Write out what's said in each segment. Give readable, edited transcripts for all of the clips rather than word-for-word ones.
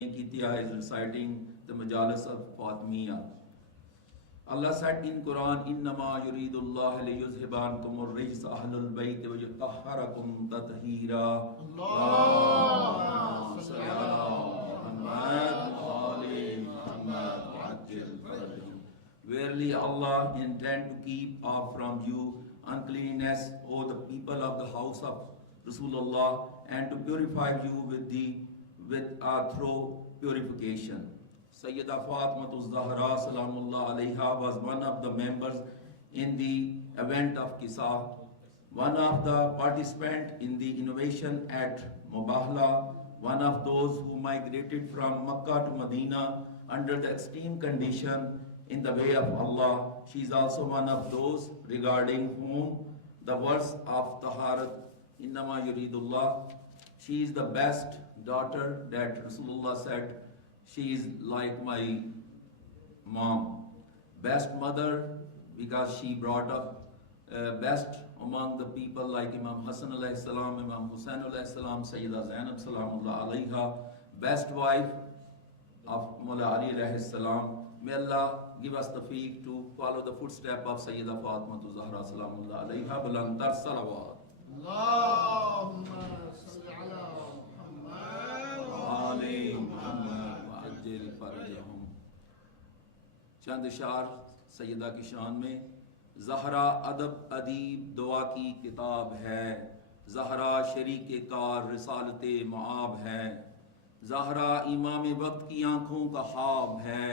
Khetia is reciting the Majlis of Fatima. Allah said in Quran, "Innama yuridullah liyuzhibankum ar-rijsa ahlul bayt wa yutahhirakum tatheera." Allahumma salli ala Muhammad wa ali Muhammad wa ajil farajahum. Verily Allah intend to keep off from you uncleanness, O the people of the house of Rasulullah, and to purify you through purification. Syeda Fatima Zahra Salamullah Alaiha was one of the members in the event of Qissa, one of the participants in the innovation at Mubahla, one of those who migrated from Makkah to Medina under the extreme condition in the way of Allah. She is also one of those regarding whom the verse of Taharat, Innama Yuridullah, she is the best daughter that Rasulullah said, she is like my mom. Best mother because she brought up best among the people like Imam Hassan alayhi salam, Imam Hussain alayhi salam, Sayyida Zainab salamullah alayha. Best wife of Moulana Ali alayhi salam. May Allah give us the tawfiq to follow the footstep of Syeda Fatima Zahra salamullah alayha. Bulandar salawat. Allahumma salli ala Muhammad wa ali Muhammad wa ajil farajahum. چند اشعار سیدہ کی شان میں. زہرا ادب ادیب دعا کی کتاب ہے، زہرا شریک کار رسالت معاب ہے، زہرا امام وقت کی آنکھوں کا خواب ہے،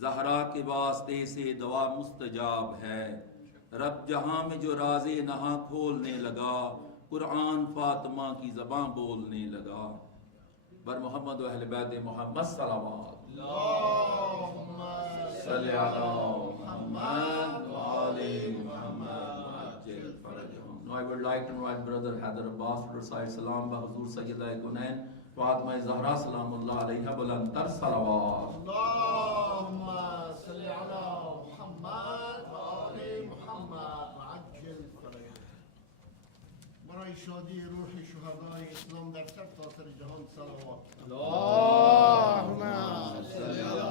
زہرا کے واسطے سے دعا مستجاب ہے. رب جہاں میں جو راز نہاں کھولنے لگا، قرآن فاطمہ کی زباں بولنے لگا. بر محمد و اہل بیت محمد صلوات. اللہم صلی علی محمد و آل محمد وعجل فرجہم. Now I would like to invite brother Haider Abbas to recite salam ba Huzur Sayyida Kunain Fatima Zahra salamullah alayha. Bulandar salawat. Allahumma salli ala Muhammad wa ali Muhammad wa ajil farajahum. برای شادی روح شهدای اسلام در سرتاسر جهان صلوات. اللهم صل على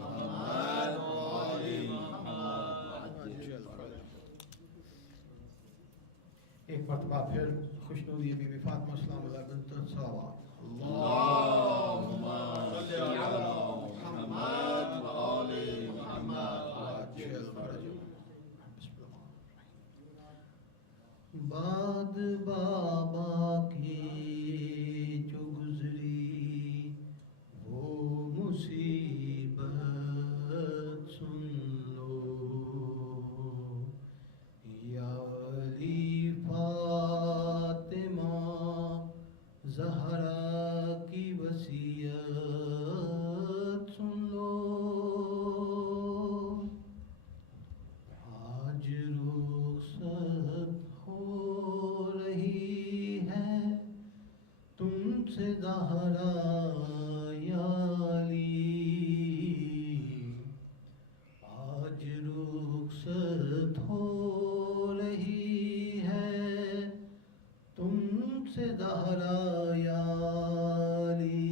محمد وآل محمد وعجل فرجهم. ایک مرتبہ پھر خوشنودی بی بی فاطمہ سلام اللہ بنت صلوات. اللهم صل على محمد وآل محمد وعجل فرجهم. باد بابا کی جو گزری وہ مصیبت سن لو، یا علی فاطمہ زہرا کی وصیت سن لو. آج رخصت ہو رہی ہے تم سے زہرا یا علی، آج رخصت ہو رہی ہے تم سے زہرا یا علی.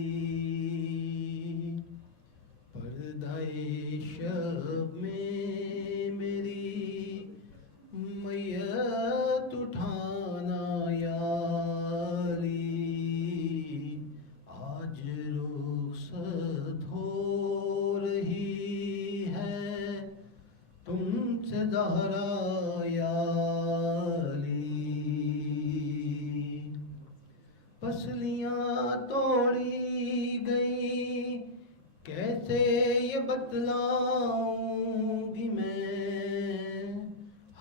پردۂ شب میں میری میت اٹھانا یا علی، آج رخصت ہو رہی ہے تم سے زہرا یا علی. پسلیاں توڑی گئیں کیسے یہ بتلاؤں گی میں،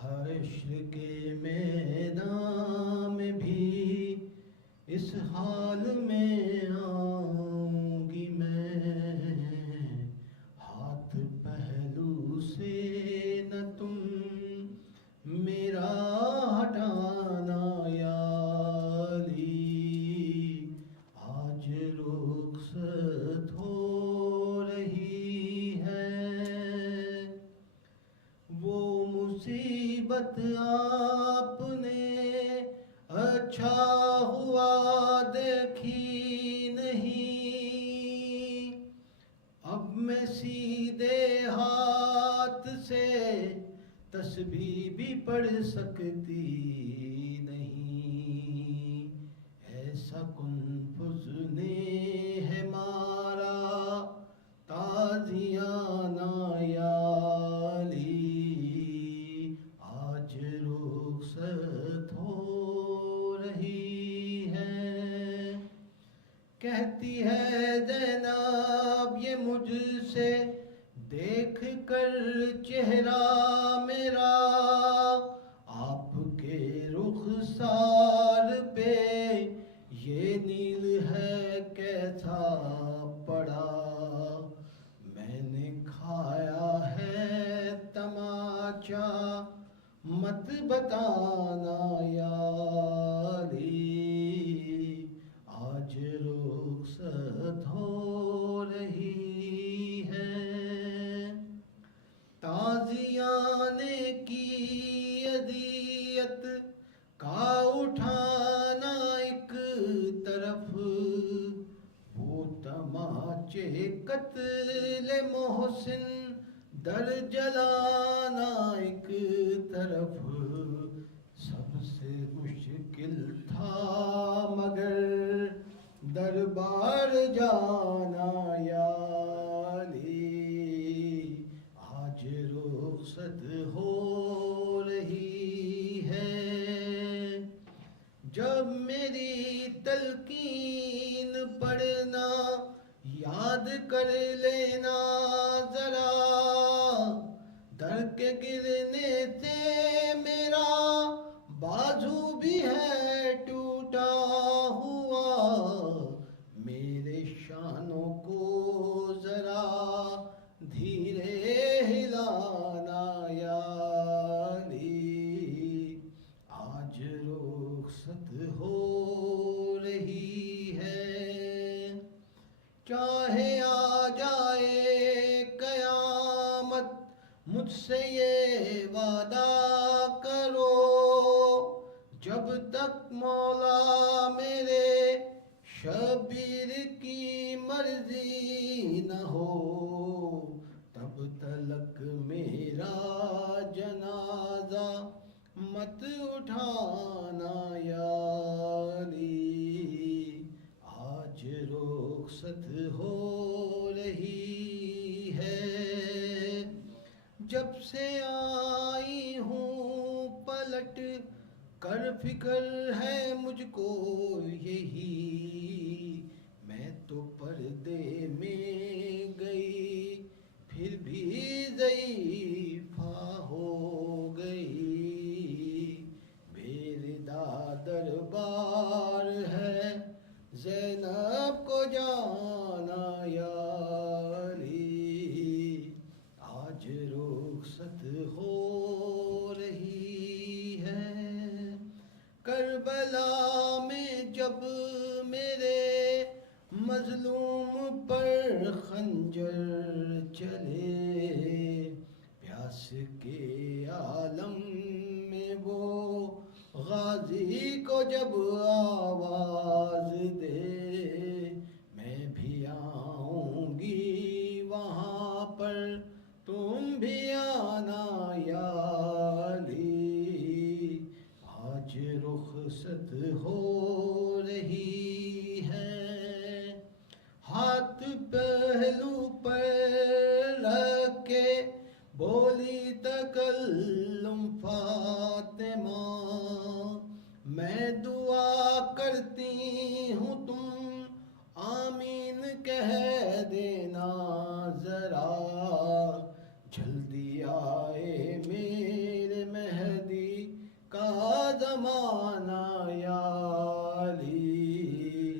حشر کے میدان میں بھی اس حال میں آؤں گی میں. ہاتھ پہلو سے نہ تم میرا ہٹانا یا علی، آج رخصت ہو رہی ہے وہ مصیبت آپ نے اچھا ہوا دیکھی نہیں. میں سیدھے ہاتھ سے تسبیح بھی پڑھ سکتی نہیں، ایسا کنفذ نے ہے مارا تازیانہ یا علی، آج رخصت ہو رہی ہے۔ کہتی ہے زینب یہ مجھ سے دیکھ کر چہرہ میرا، آپ کے رخسار پہ یہ نیل ہے کیسا پڑا، میں نے کھایا ہے تماچا مت بتانا یا علی، آج رخصت ہو رہی ہے۔ تازیانے کی اذیت کا اٹھانا ایک طرف، وہ تماچے قتل محسن در جلانا ایک طرف، سب سے مشکل تھا مگر دربار جانا یا علی، آج رخصت ہو رہی ہے۔ جب میری تلقین پڑھنا یاد کر لینا ذرا، در کے گرنے سے میرا بازو بھی ہے ٹوٹا ہوا، میرے شانوں کو ذرا دھیرے ہلانا یا علی، آج رخصت ہو رہی ہے۔ چاہے آ جائے قیامت مجھ سے یہ وعدہ کرو، جب تک مولا میرے شبیر کی مرضی نہ ہو، تب تلک میرا جنازہ مت اٹھانا یا علی، آج رخصت ہو رہی ہے۔ جب سے آئی ہوں پلٹ کر فکر ہے مجھ کو یہی، میں تو پردے میں گئی پھر بھی ضعیفہ ہو گئی، میرے دربار ہے زینب کو جانا یا علی، آج رخصت ہو رہی ہے۔ کربلا میں جب میرے مظلوم پر خنجر چلے، پیاس کے عالم میں وہ غازی کو جب آواز دے، میں بھی آؤں گی وہاں پر تم بھی آنا یا علی، آج رخصت ہو رہی ہے۔ ہاتھ پہلو پر رکھ کے بولی تکلم فاطمہ، میں دعا کرتی ہوں تم آمین کہہ دینا ذرا، جلدی آئے میرے مہدی کا زمانہ یا علی،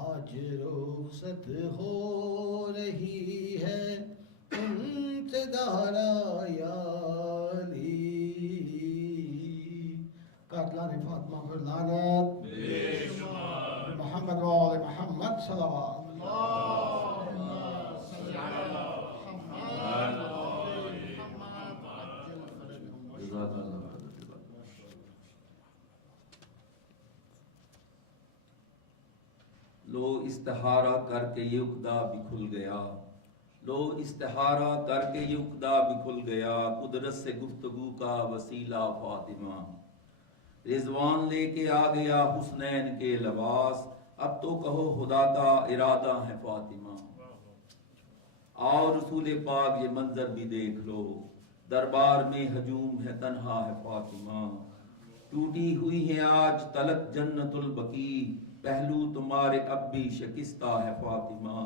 آج رخصت ہو رہی ہے تم سے زہرا یا علی، قاتلان فاطمہ پر لعنت، محمد و آل محمد صلوات۔ لو استخارہ کر کے یہ عقدہ بھی کھل گیا، لو استخارہ کر کے یہ عقدہ بھی کھل گیا، قدرت سے گفتگو کا وسیلہ فاطمہ، رضوان لے کے آ گیا حسنین کے لباس، اب تو کہو خدا کا ارادہ ہے فاطمہ۔ اور رسول پاک یہ منظر بھی دیکھ لو، دربار میں ہجوم ہے تنہا ہے فاطمہ، ٹوٹی ہوئی ہے آج تلک جنت البقی، پہلو تمہارے اب بھی شکستہ ہے فاطمہ،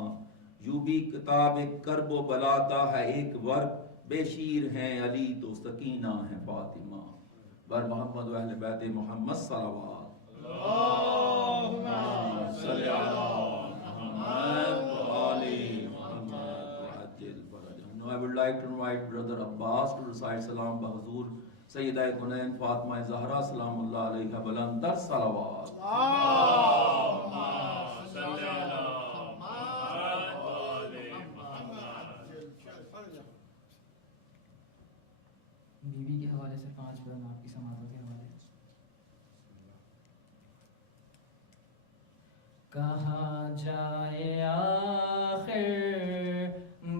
یوں بھی کتاب کرب و بلا کا ہے ایک ورق، بے شیر ہیں علی تو سکینہ ہے فاطمہ۔ بر محمد و اہل بیت محمد صلوات، اللہم صلی علی محمد و آل محمد وعجل فرجهم. Now I would like to invite Brother Abbas to recite Salam Bahuzur Syeda Bibi Fatima Zahra Salam Allah alayha Balandar Salawat. بیوی کے حوالے سے 5 قدم آپ کی سماعتوں کے حوالے۔ کہاں جائے آخر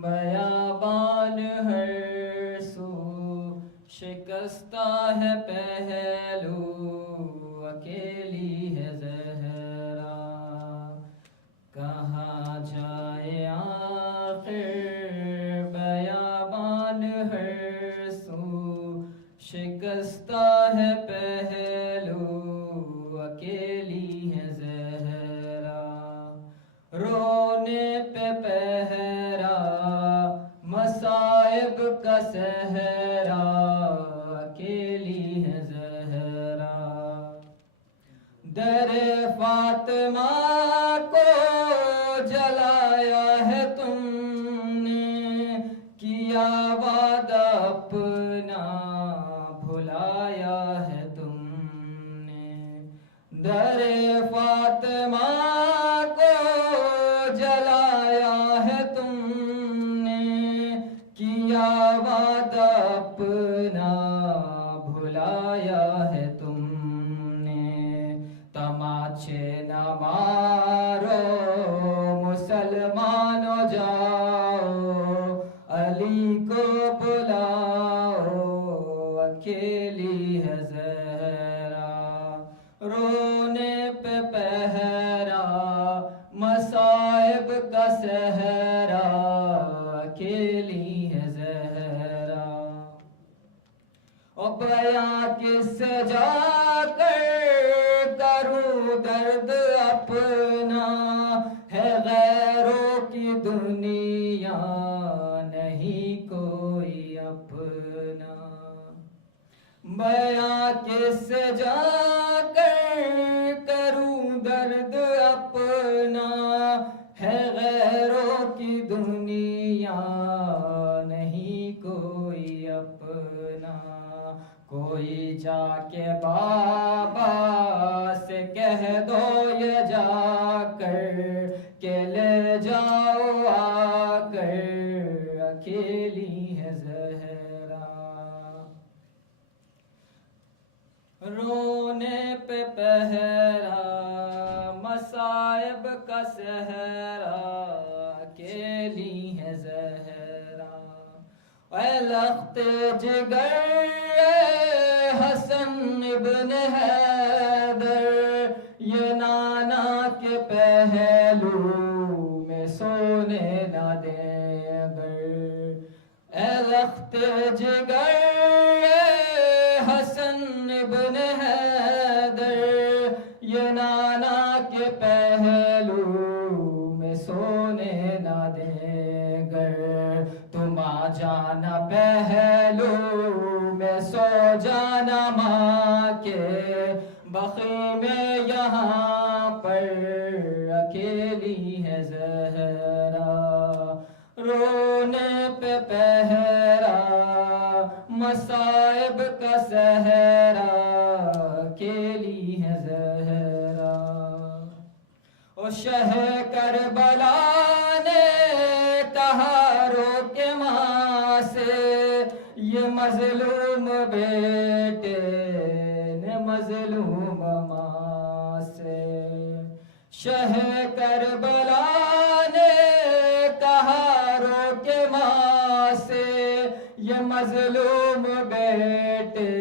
بیابان ہر سو، شکستہ ہے پہلو اکیلی ہے زہرا، کہاں جائے آخر بیابان ہر سو، شکستہ ہے پہلو اکیلی ہے زہرا، رونے پہ پہرا مصائب کا صحرا، اکیلی ہے زہرا، در فاطمہ کو جلایا ہے تم نے، کیا وعدہ اپنا بھلایا ہے تم نے، در فاطمہ کو جلایا ہے تم نے، کیا وعدہ اپنا بھلایا ہے تم نے، تماچے نہ مارو مسلمانوں جاؤ، علی کو بلاؤ اکیلی ہے زہرا، رونے پہ پہرا مصائب کا صحرا، اکیلی ہے زہرا، اور بیاں کس سے جا کر کروں درد اپنا، ہے غیروں کی دنیا نہیں کوئی اپنا، بیاں کس سے جا کر کروں درد اپنا، ہے غیروں کی دنیا نہیں کوئی اپنا، کوئی جا کے بابا سے کہہ دو یہ جا کر کہ لے جاؤ آ کر، اکیلی ہے زہرا، رونے پہ پہرا مصائب کا صحرا، اکیلی ہے زہرا، اے لخت جگر اے حسن ابن حیدر، یہ نانا کے پہلو میں سونے نہ دیں گر، اے لخت جگر اے حسن ابن حیدر، یہ نانا کے پہلو میں سونے نہ دیں گر، تم آ جانا پہلو میں سو جانا ماں کے بخی میں، یہاں پر اکیلی ہے زہرا، رونے پہ پہرا مصائب کا صحرا، اکیلی ہے زہرا، او شہ کربلا نے کہا رو کے ماں سے، یہ مظلوم بیٹے نے مظلوم ماں سے، شہ کربلا نے کہا رو کے یہ مظلوم بیٹے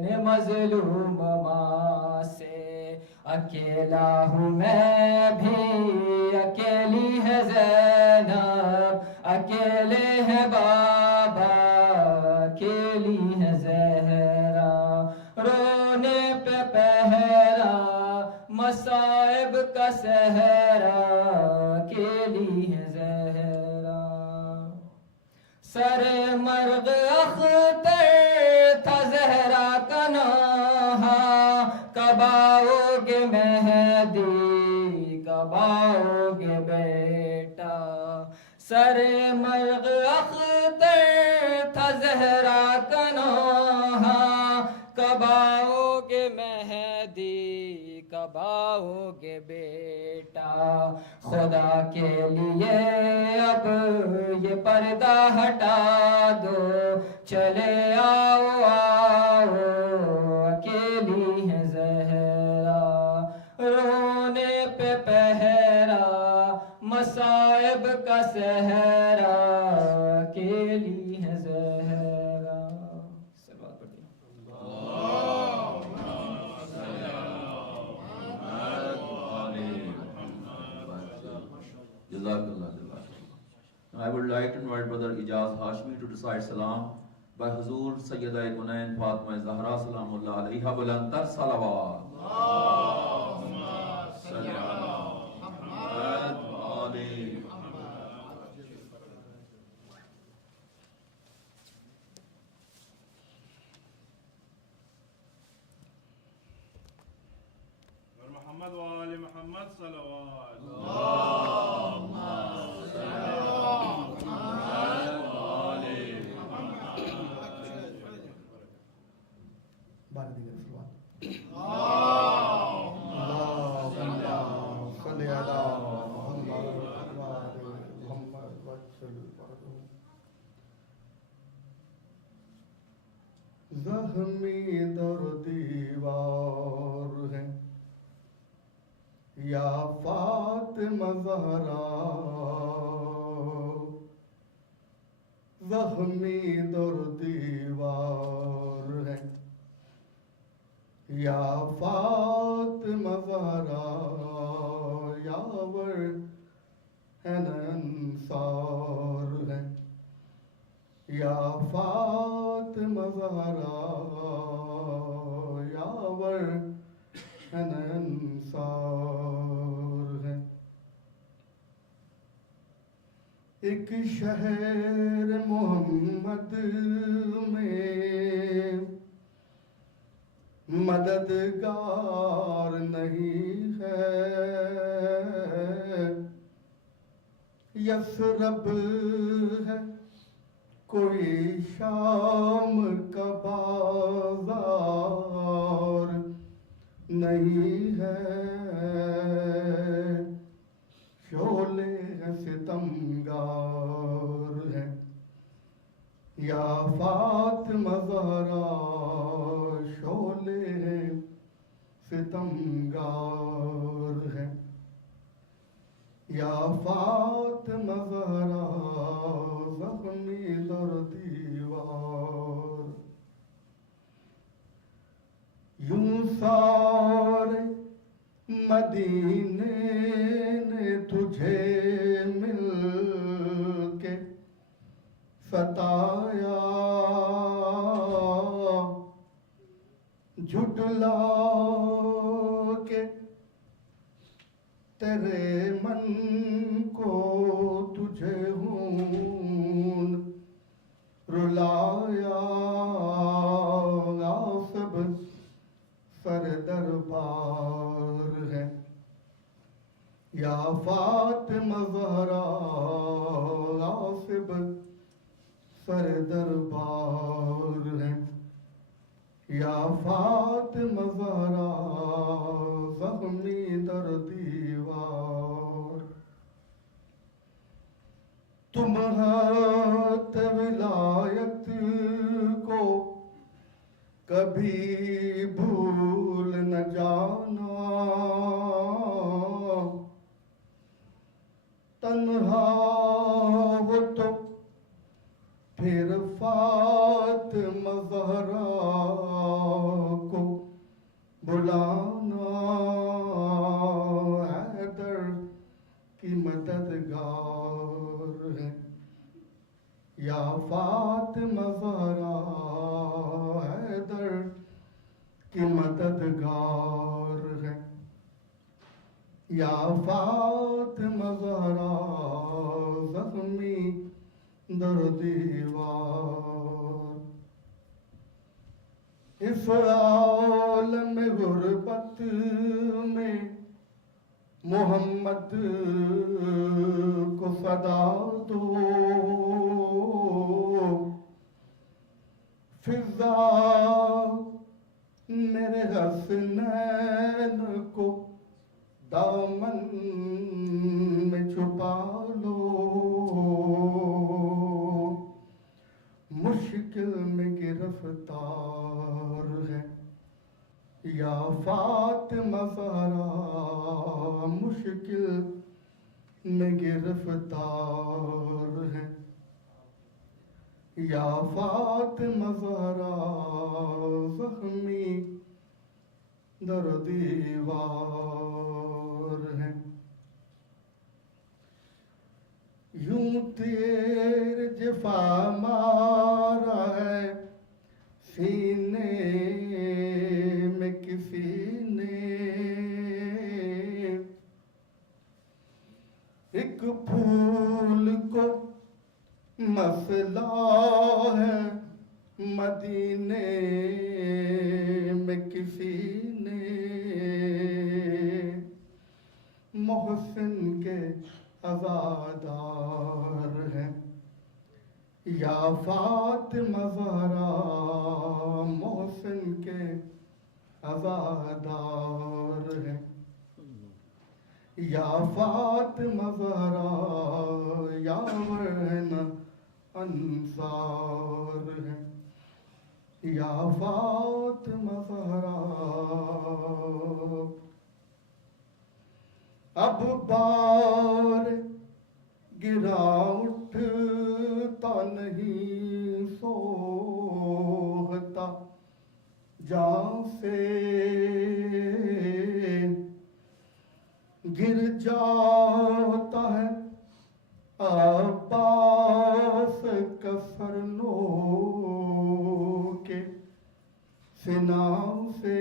نے مظلوم ماں سے، اکیلا ہوں میں بھی اکیلی ہے زینب، اکیلے ہیں بابا اکیلی ہے زہرا، رونے پہ پہرا مصائب کا سہرا اکیلی ہے زہرا، سر مرغ اختر تھا زہرا کا نوحہ، کب آؤ گے مہدی کب آؤ گے بیٹا، سر مرغ اختر تھا زہرا کا نوحہ، کب آؤ گے مہدی کب آؤ گے بیٹا، خدا کے لیے اب یہ پردہ ہٹا دو، چلے آؤ آؤ اکیلی ہے زہرا، رونے پہ پہرا مصائب کا سہرا اکیلی ہے زہرا۔ سلوات پڑھتے ہیں۔ I would like to invite Brother Ijaz Hashmi to recite Salam by Hazur Syeda Bibi Fatima Zahra Salamullah Alaiha Bulantar Salawat. Allahumma salli ala Muhammad wa ali محمد وآل محمد صلوات زخمی در دیوار ہے یا فاطمہ زہرا، زخمی در دیوار ہے یا فاطمہ زہرا، یاور ہے انصار ہے یا فاطمہ زہرا، یاور ہے انصار ہے، ایک شہر محمد میں مددگار نہیں ہے، یثرب ہے کوئی شام کا بازار نہیں ہے، شعلے ہیں ستمگار ہے یا فاطمہ زہرا، شعلے ہیں ستمگار ہے یا فاطمہ زہرا، زخمی در دیوار، یوں سارے مدینے نے تجھے مل کے ستایا، جھٹلا کے تیرے من کو تجھے ہون رلایا، غاصب سر دربار ہے یا فاطمہ زہرا، غاصب سر دربار ہے یا فاطمہ زہرا، زخمی در دیوار، تمہارت ولایت کو کبھی بھول نہ جانا، تنہا ہو تو پھر فاطمہ زہرا کو بلانا حیدر کی مددگار ہے یا فاطمہ زہرا حیدر کی مددگار ہے یا فاطمہ زہرا زخمی در دیوار اس عالم غربت میں محمد کو صدا دو فضا میرے حسنین کو دامن میں چھپا لو مشکل میں گرفتار ہے یا فاطمہ زہرا مشکل میں گرفتار ہے یا فاطمہ زہرا زخمی در دیوار ہے یوں تیر جفا مارا ہے سینے میں کسی نے ایک پھول کو مسئلہ ہے مدینے میں کسی نے محسن کے عزادار ہیں یا فاطمہ زہرا محسن کے عزادار ہیں یا فاطمہ زہرا یاورن انصار ہیں یا فاطمہ زہرا اب بار گرا اٹھتا نہیں سوہتا جہاں سے گر جاتا ہے عباس کا سرنو کے سنا سے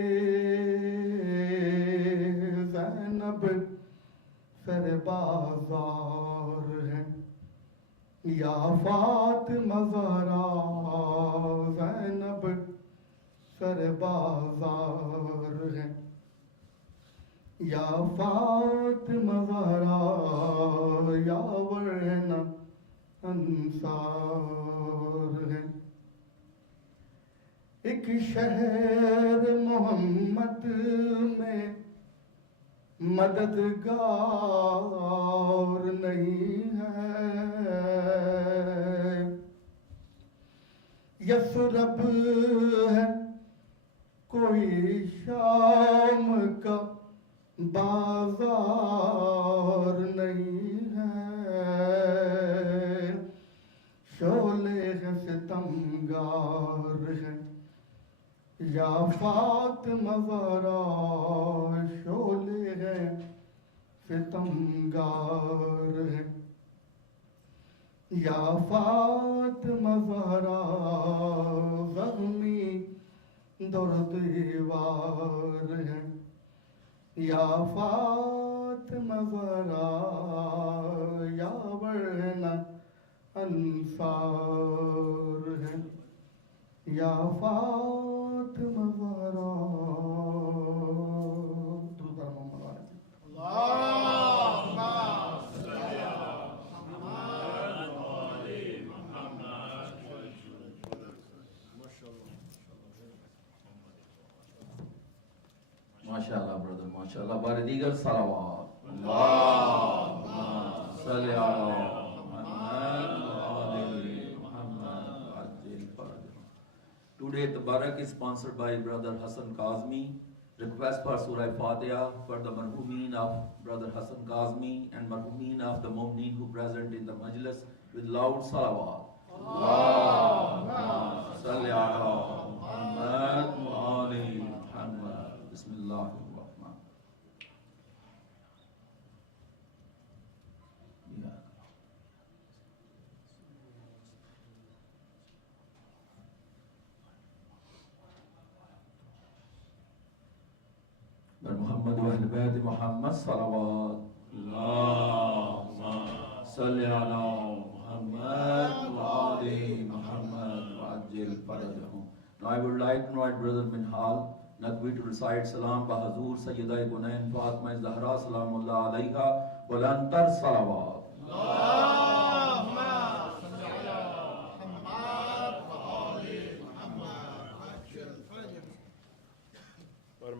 زینب سر بازار ہے یا فاطمہ زہرا زینب سر بازار ہے یا فاطمہ زہرا یاورن انصار ہے ایک شہر محمد میں مددگار نہیں ہے یثرب ہے کوئی شام کا بازار نہیں ہے شعلے ہے ستمگار ہے یا فاطمہ زہرا شعلے ہے ستمگار ہے یا فاطمہ زہرا زخمی در دیوار ہے یا فاطمہ زہرا یاورن انصار ہے یا فاطمہ زہرا درود بر محمد اللہم ماشاءاللہ برادر ماشاءاللہ بار دیگر صلوات اللہم صلی علی Today the Barak is sponsored by Brother Hassan Kazmi. Request for Surah Fatiha for the marhumeen of Brother Hassan Kazmi and marhumeen of the mu'mineen who present in the Majlis with loud salawat. Allahumma salli ala Muhammad wa ali Muhammad. Bismillahirrahman. Muhammad wa ahli bayt Muhammad salawat. Allahumma salli ala Muhammad wa ali Muhammad wa ajil farajahum. Now I would like to invite Brother Minhal Naqvi to recite Salam Bahazur Syeda Bibi Fatima Zahra Salamullah alayha wa lantar salawat.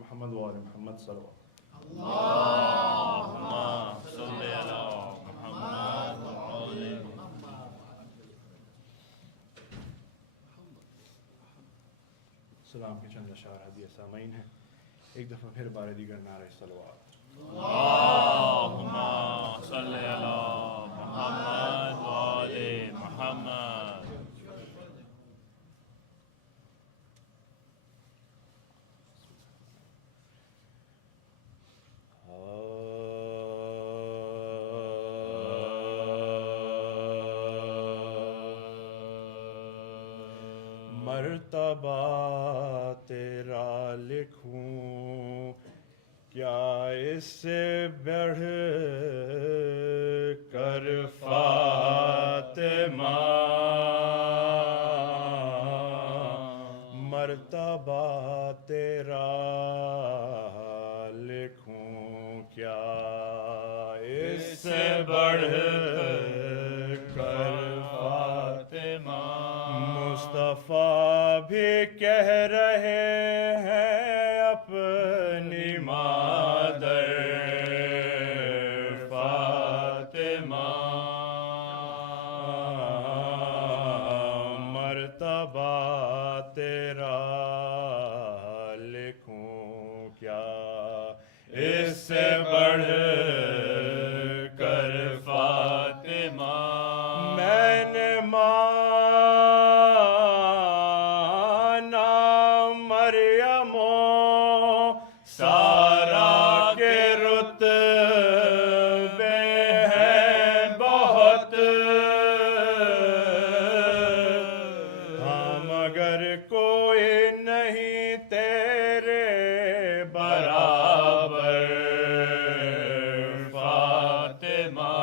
محمد وآل محمد صلوات. اللهم صل على محمد وآل محمد. سلام کے چند اشعار ہدیہ سامعین ہیں. ایک دفعہ پھر بار دیگر نعرہ صلوات. اللهم صل على محمد وآل محمد. مرتبہ تیرا لکھوں کیا اس سے بڑھ کر فاطمہ. مرتبہ تیرا لکھوں کیا اس سے بڑھ کر فاطمہ. مصطفیٰ بھی کہہ رہے ہیں اپنی مادر فاطمہ. مرتبہ تیرا لکھوں کیا اس سے بڑھ کر فاطمہ. میں نے مریم و سارا کے رتبے ہیں بہت. ہاں مگر کوئی نہیں تیرے برابر فاطمہ.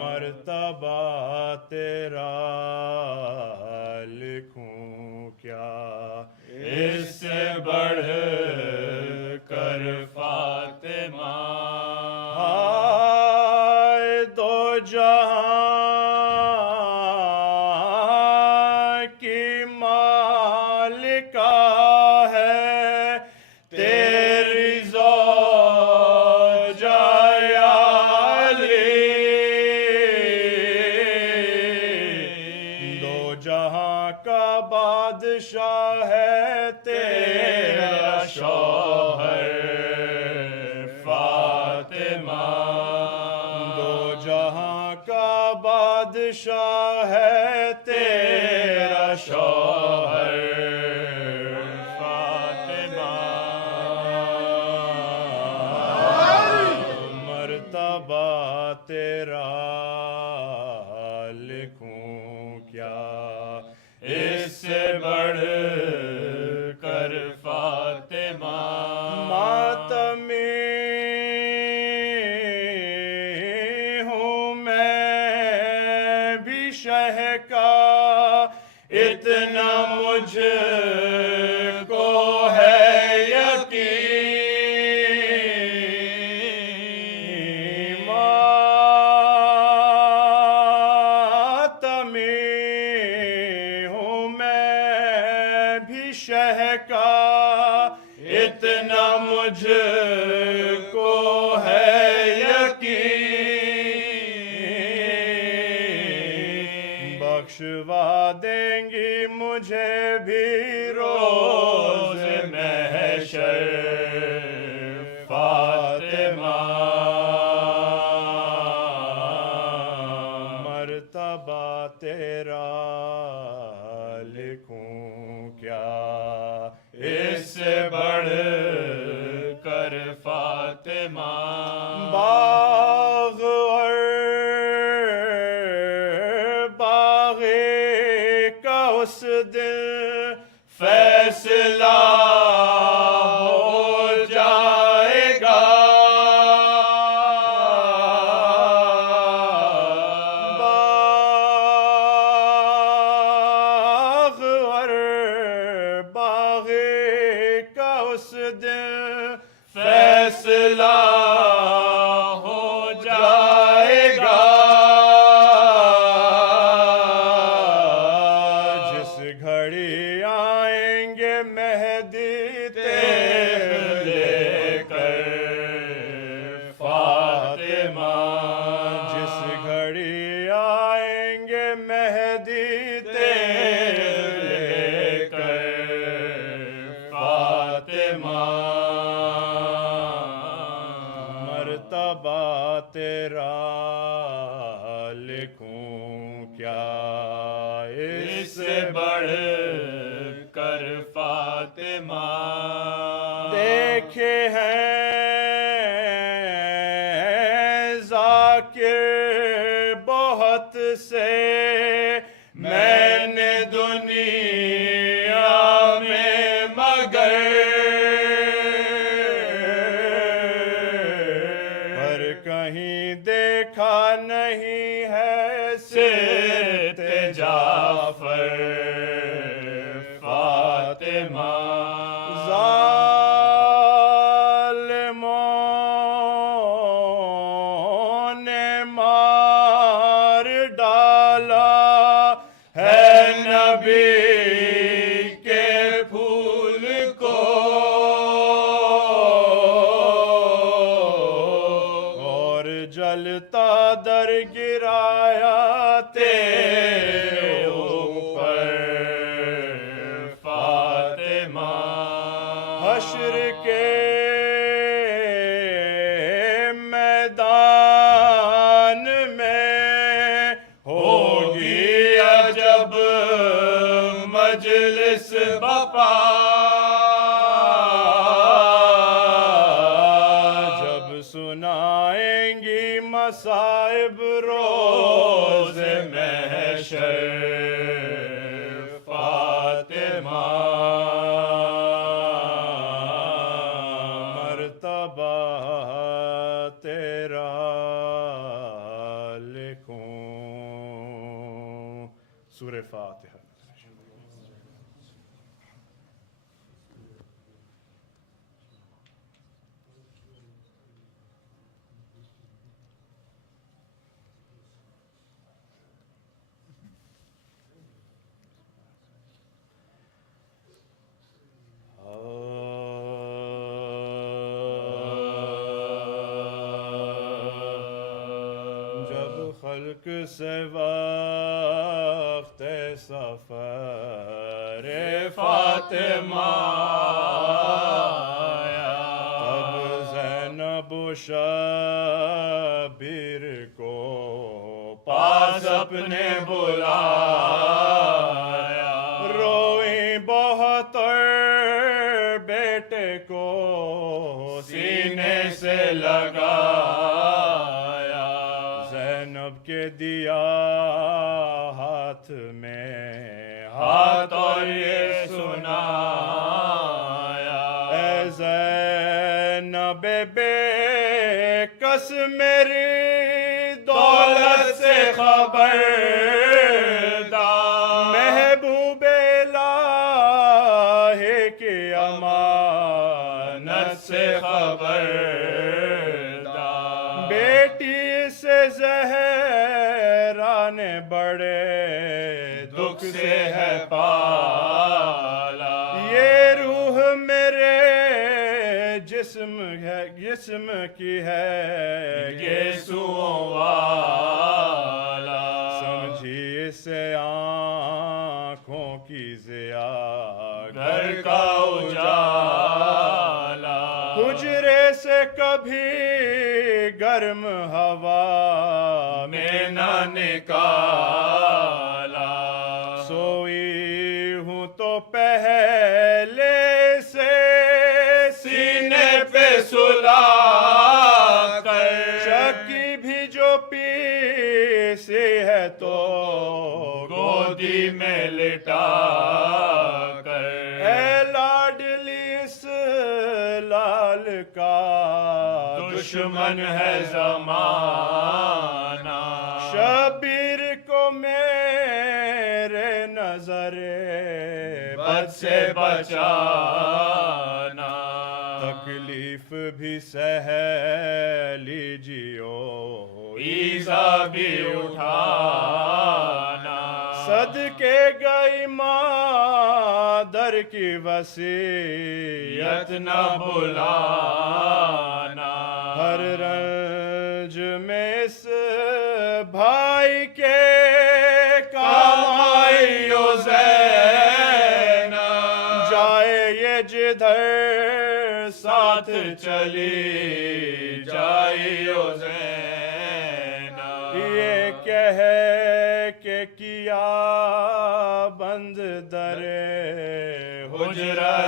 مرتبہ تیرا لکھوں کیا اس سے بڑھ کر فاطمہ. ہائے دو جہاں کی مالکہ ہے تیری زوجہ یا علی. دو جہاں کا بادشاہ ہے تیرا شوہر فاطمہ. دو جہاں کا بادشاہ ہے تیرا شوہر فاطمہ. مرتبہ تیرا لکھوں کیا اس سے بڑھ کر فاطمہ. ماتمی ہوں میں بھی شہ کا اتنا مجھ کو ہے یقین. ماتمی ہوں میں بھی شہ کا اتنا مجھ کو ہے یقین. بخشوا دیں گی مجھے بھی روز محشر فاطمہ. مرتبہ تیرا لکھوں کیا اس سے بڑھ کر فاطمہ باغ اور باغے کا اس دن فیصلہ ہو جائے گا باغ اور باغے کا اس دن فیصلہ ہو جائے گا جس گھڑی آئیں گے مہدی لے کر فاطمہ جس گھڑی آئیں گے مہدی لے کر فاطمہ مرتبہ تیرا لکھوں کیا اس سے بڑھ کر فاطمہ دیکھے ہیں ذاکر بہت سے میں نے دنیا میں مگر پر کہیں دیکھا نہیں ہے سیت جعفر فاطمہ ظالموں نے مار ڈالا ہے نبی کے پھول کو اور جلتا در گرایا تیرے اوپر فاطمہ حشر کے میدان میں ہوگی عجب مجلس بپا جب سنائیں گی مصائب روز محشر فاطمہ مرتبہ تیرا لکھوں سورہ فاتحہ جب خلق سے وقت سفر فاطمہ تب زینب و شبیر کو پاس اپنے بلایا روئیں بہت اور بیٹے کو سینے سے لگایا زینب کے دیا ہاتھ میں ہاتھ اور یہ سنایا اے زینب بے کس میری دولت سے خبردار محبوب الہی کی امانت سے خبردار بیٹی سے زہرا نے بڑے دکھ سے ہے پالا یہ روح میرے جسم کی ہے یسوع والا سمجھی اسے آنکھوں کی ضیا گھر کا اجالا حجرے سے کبھی گھر گرم ہوا میں نہ نکالا، سوئی ہوں تو پہلے سے سینے پہ سلا کر، چکی بھی جو پیسی ہے تو گودی میں لٹا کر، اے لاڈلی اس لال کا دشمن ہے زمانہ، شبیر کو میرے نظر بد سے بچانا، تکلیف بھی سہ لیجیو ایزا بھی اٹھانا، صدقے گئی مادر کی وصیت نہ بھلانا، ہر رنج میں اس بھائی کے کام آئی او زینب، جائے یہ جدھر ساتھ چلی جائی او زینب، یہ کہہ کہ کیا بند در حجرہ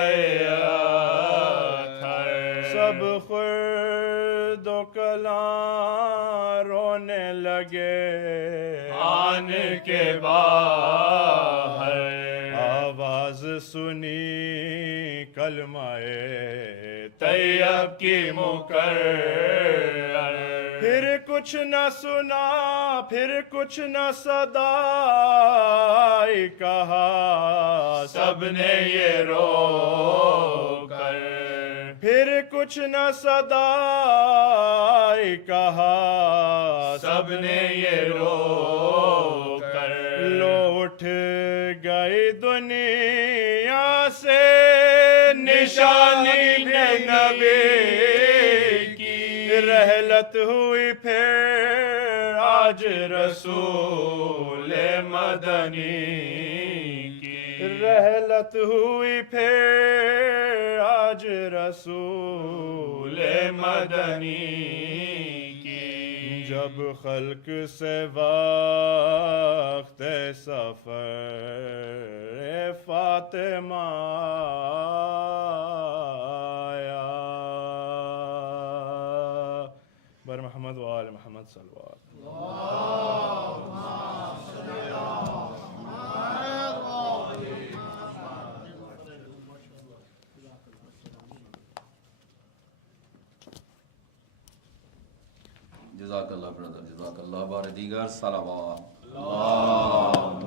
اطہر، سب خرد و کلاں رونے لگے آن کے باہر، آواز سنی کلمہ طیب کی مکرر، پھر کچھ نہ سنا پھر کچھ نہ صدائی کہا، سب نے یہ رو کر، پھر کچھ نہ صدائی کہا، سب نے یہ رو کر، لو اٹھ گئی دنیا سے نشانی نبی کی، رحلت ہوئی پھر آج رسول مدنی کی، رحلت ہوئی پھر آج رسول مدنی کی، جب خلق سے وقت سفر فاطمہ آیا، بر محمد و آل محمد صلوات، جزاک اللہ برادر، جزاک اللہ، بار دیگر صلوات، اللہم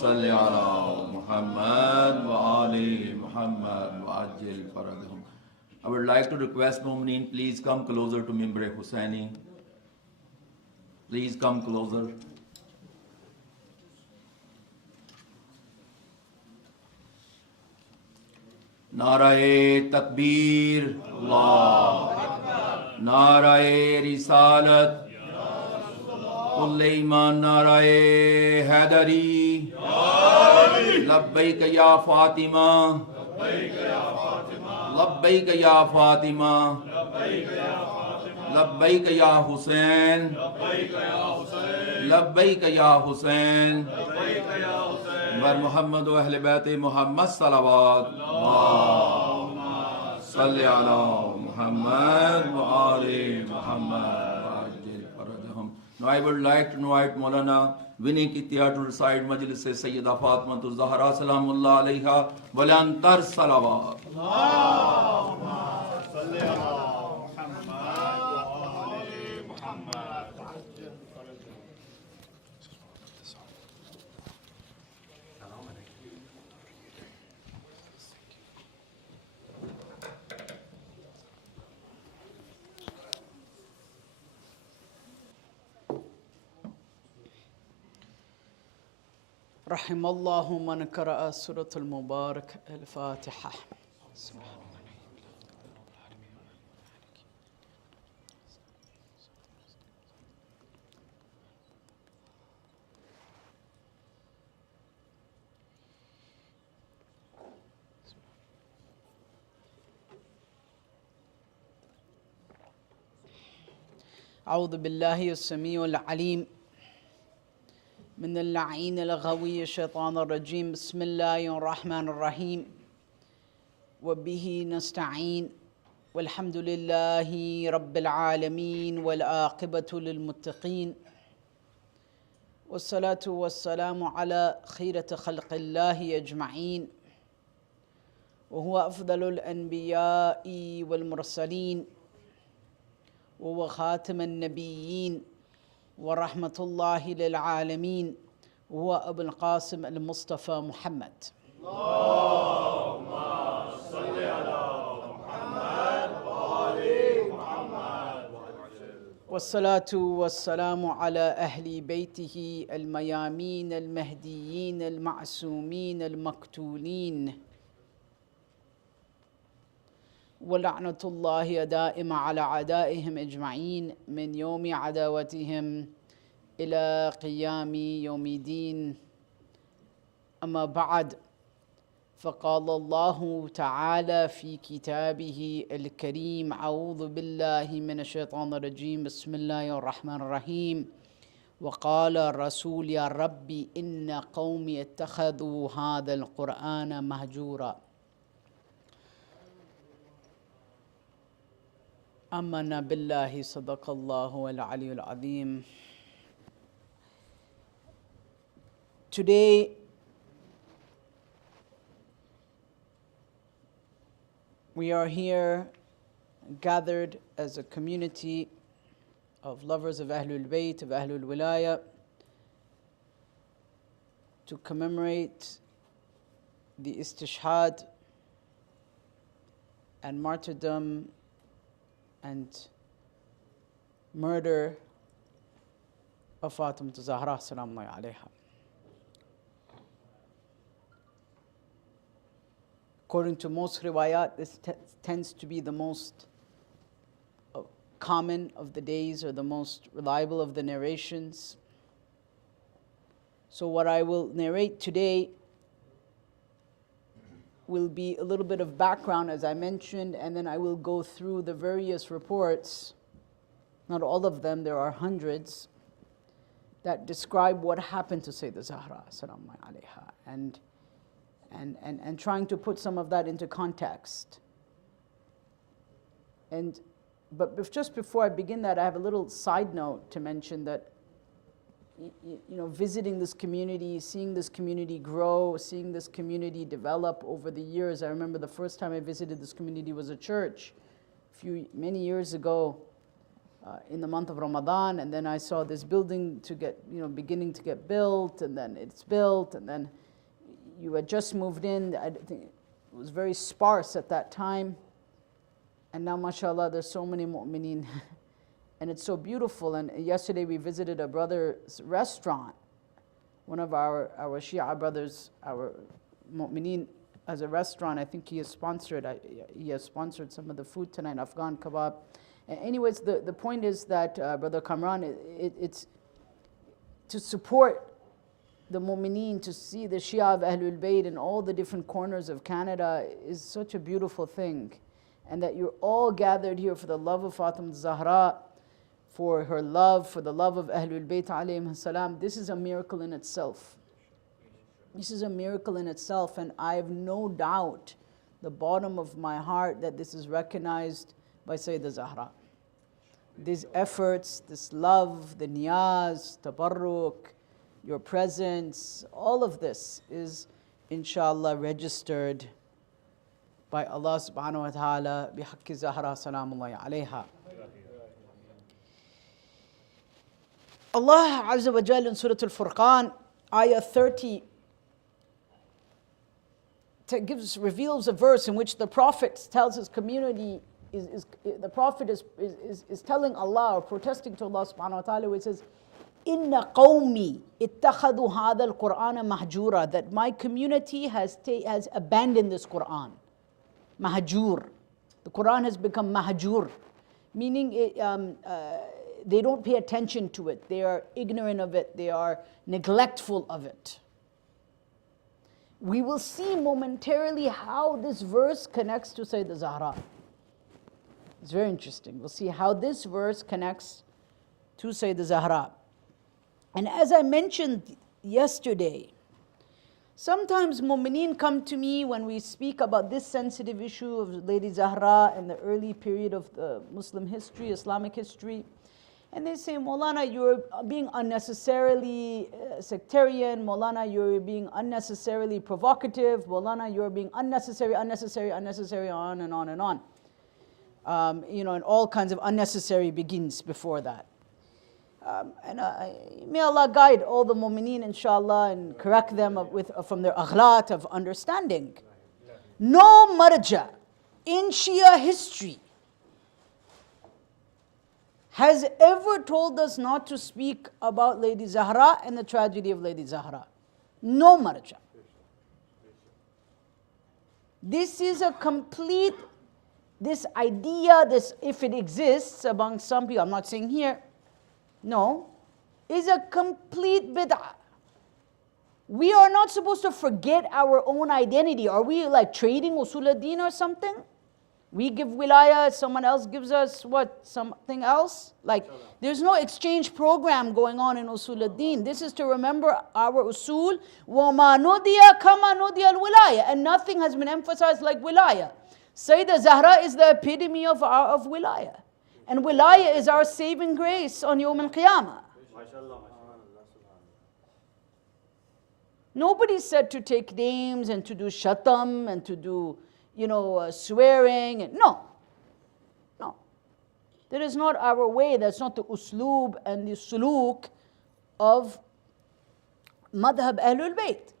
صلی علی محمد و آل محمد وعجل فرجہم. I would like to request Mu'mineen, please come closer to Mimbar Hussaini. Please come closer. نعرہ تکبیر، اللہ نعرہ رسالت، کل ایمان، نعرہ حیدری، لبیک یا فاطمہ، لبیک یا فاطمہ، لبیک یا حسین، لبیک یا حسین، بر محمد و اہل بیت محمد صلوات، اللہم صلی علی محمد و آل محمد وعجل فرجہم. Now I would like to invite Moulana Vinay Khetia to recite Majlis Syeda Fatima Zahra Salamullah Alayha Walantar Salawat. رحم الله من قرأ سورة المبارك الفاتحة. أعوذ بالله السميع العليم من اللعين الغوي الشيطان الرجيم. بسم الله الرحمن الرحيم وبه نستعين والحمد لله رب العالمين والعاقبة للمتقين والصلاة والسلام على خيرة خلق الله أجمعين وهو أفضل الأنبياء والمرسلين وهو خاتم النبيين ورحمة الله للعالمين وهو أبو القاسم المصطفى محمد. والصلاة والسلام على أهل بيته الميامين المهديين المعصومين المقتولين ولعنة الله دائمة على أعدائهم أجمعين من يوم عداوتهم إلى قيام يوم الدين. أما بعد، فقال الله تعالى في كتابه الكريم: أعوذ بالله من الشيطان الرجيم، بسم الله الرحمن الرحيم. وقال الرسول: يا ربي إن قومي اتخذوا هذا القرآن مهجورا. آمنا بالله، صدق الله العلي العظيم. Today, we are here gathered as a community of lovers of Ahlul Bayt, of Ahlul Wilaya, to commemorate the istishhad and martyrdom and murder of Fatima Zahra salamullahi alayha. According to most riwayat, this tends to be the most common of the days or the most reliable of the narrations. So what I will narrate today will be a little bit of background, as I mentioned, and then I will go through the various reports, not all of them, there are hundreds, that describe what happened to Syeda Zahra salamullahi alayha, and trying to put some of that into context. But just before I begin that, I have a little side note to mention that visiting this community, seeing this community grow, seeing this community develop over the years. I remember the first time I visited this community was a church many years ago in the month of Ramadan, and then I saw this building beginning to get built, and then it's built, and then you had just moved in. I think it was very sparse at that time, and now mashallah there's so many mu'mineen. And it's so beautiful. And yesterday we visited a brother's restaurant. One of our Shia brothers, our mu'mineen, has a restaurant. I think he has sponsored some of the food tonight, Afghan kebab. Anyways, the point is that, Brother Kamran, it's to support the mu'mineen, to see the Shia of Ahlul Bayt in all the different corners of Canada is such a beautiful thing. And that you're all gathered here for the love of Fatima Zahra, for her love, for the love of Ahlul Bayt alayhim salam. This is a miracle in itself. This is a miracle in itself, and I have no doubt, the bottom of my heart, that this is recognized by Syeda Zahra. These efforts, this love, the niyaz, tabarruk, your presence, all of this is inshallah registered by Allah subhanahu wa ta'ala bihaqqi Zahra salamullahi alayha. Allah Azza wa Jal in Surah Al-Furqan, ayah 30, reveals a verse in which the Prophet tells his community, the Prophet is telling Allah, or protesting to Allah subhanahu wa ta'ala, where it says, Inna qawmi ittakhadu hadha al-Qur'ana mahjura, that my community has abandoned this Qur'an. Mahjur. The Qur'an has become mahjur, meaning they don't pay attention to it. They are ignorant of it. They are neglectful of it. We will see momentarily how this verse connects to Syeda Zahra. It's very interesting. We'll see how this verse connects to Syeda Zahra. And as I mentioned yesterday, sometimes mu'mineen come to me when we speak about this sensitive issue of Lady Zahra and the early period of the Muslim history, Islamic history, and they say, Moulana, you're being unnecessarily sectarian, Moulana, you're being unnecessarily provocative, Moulana, you're being unnecessary, on and on and on. And all kinds of unnecessary begins before that. May Allah guide all the mu'mineen, inshallah, and correct them from their aghlat of understanding. No marja in Shia history has ever told us not to speak about Lady Zahra and the tragedy of Lady Zahra. No marja. This is a complete, this idea, if it exists among some people, I'm not saying here, no, is a complete bid'ah. We are not supposed to forget our own identity. Are we like trading usul ad-din or something? We give wilaya, someone else gives us what? Something else? Like, there's no exchange program going on in usul ad-din. This is to remember our usul. وَمَا نُدِيَ كَمَا نُدِيَ الْوِلَايَةِ. And nothing has been emphasized like wilaya. Syeda Zahra is the epitome of wilaya. And wilaya is our saving grace on Yawm al-Qiyamah. Nobody said to take names and to do shatam and to do, swearing. No. That is not our way. That's not the usloob and the suluk of madhab Ahlul Bayt.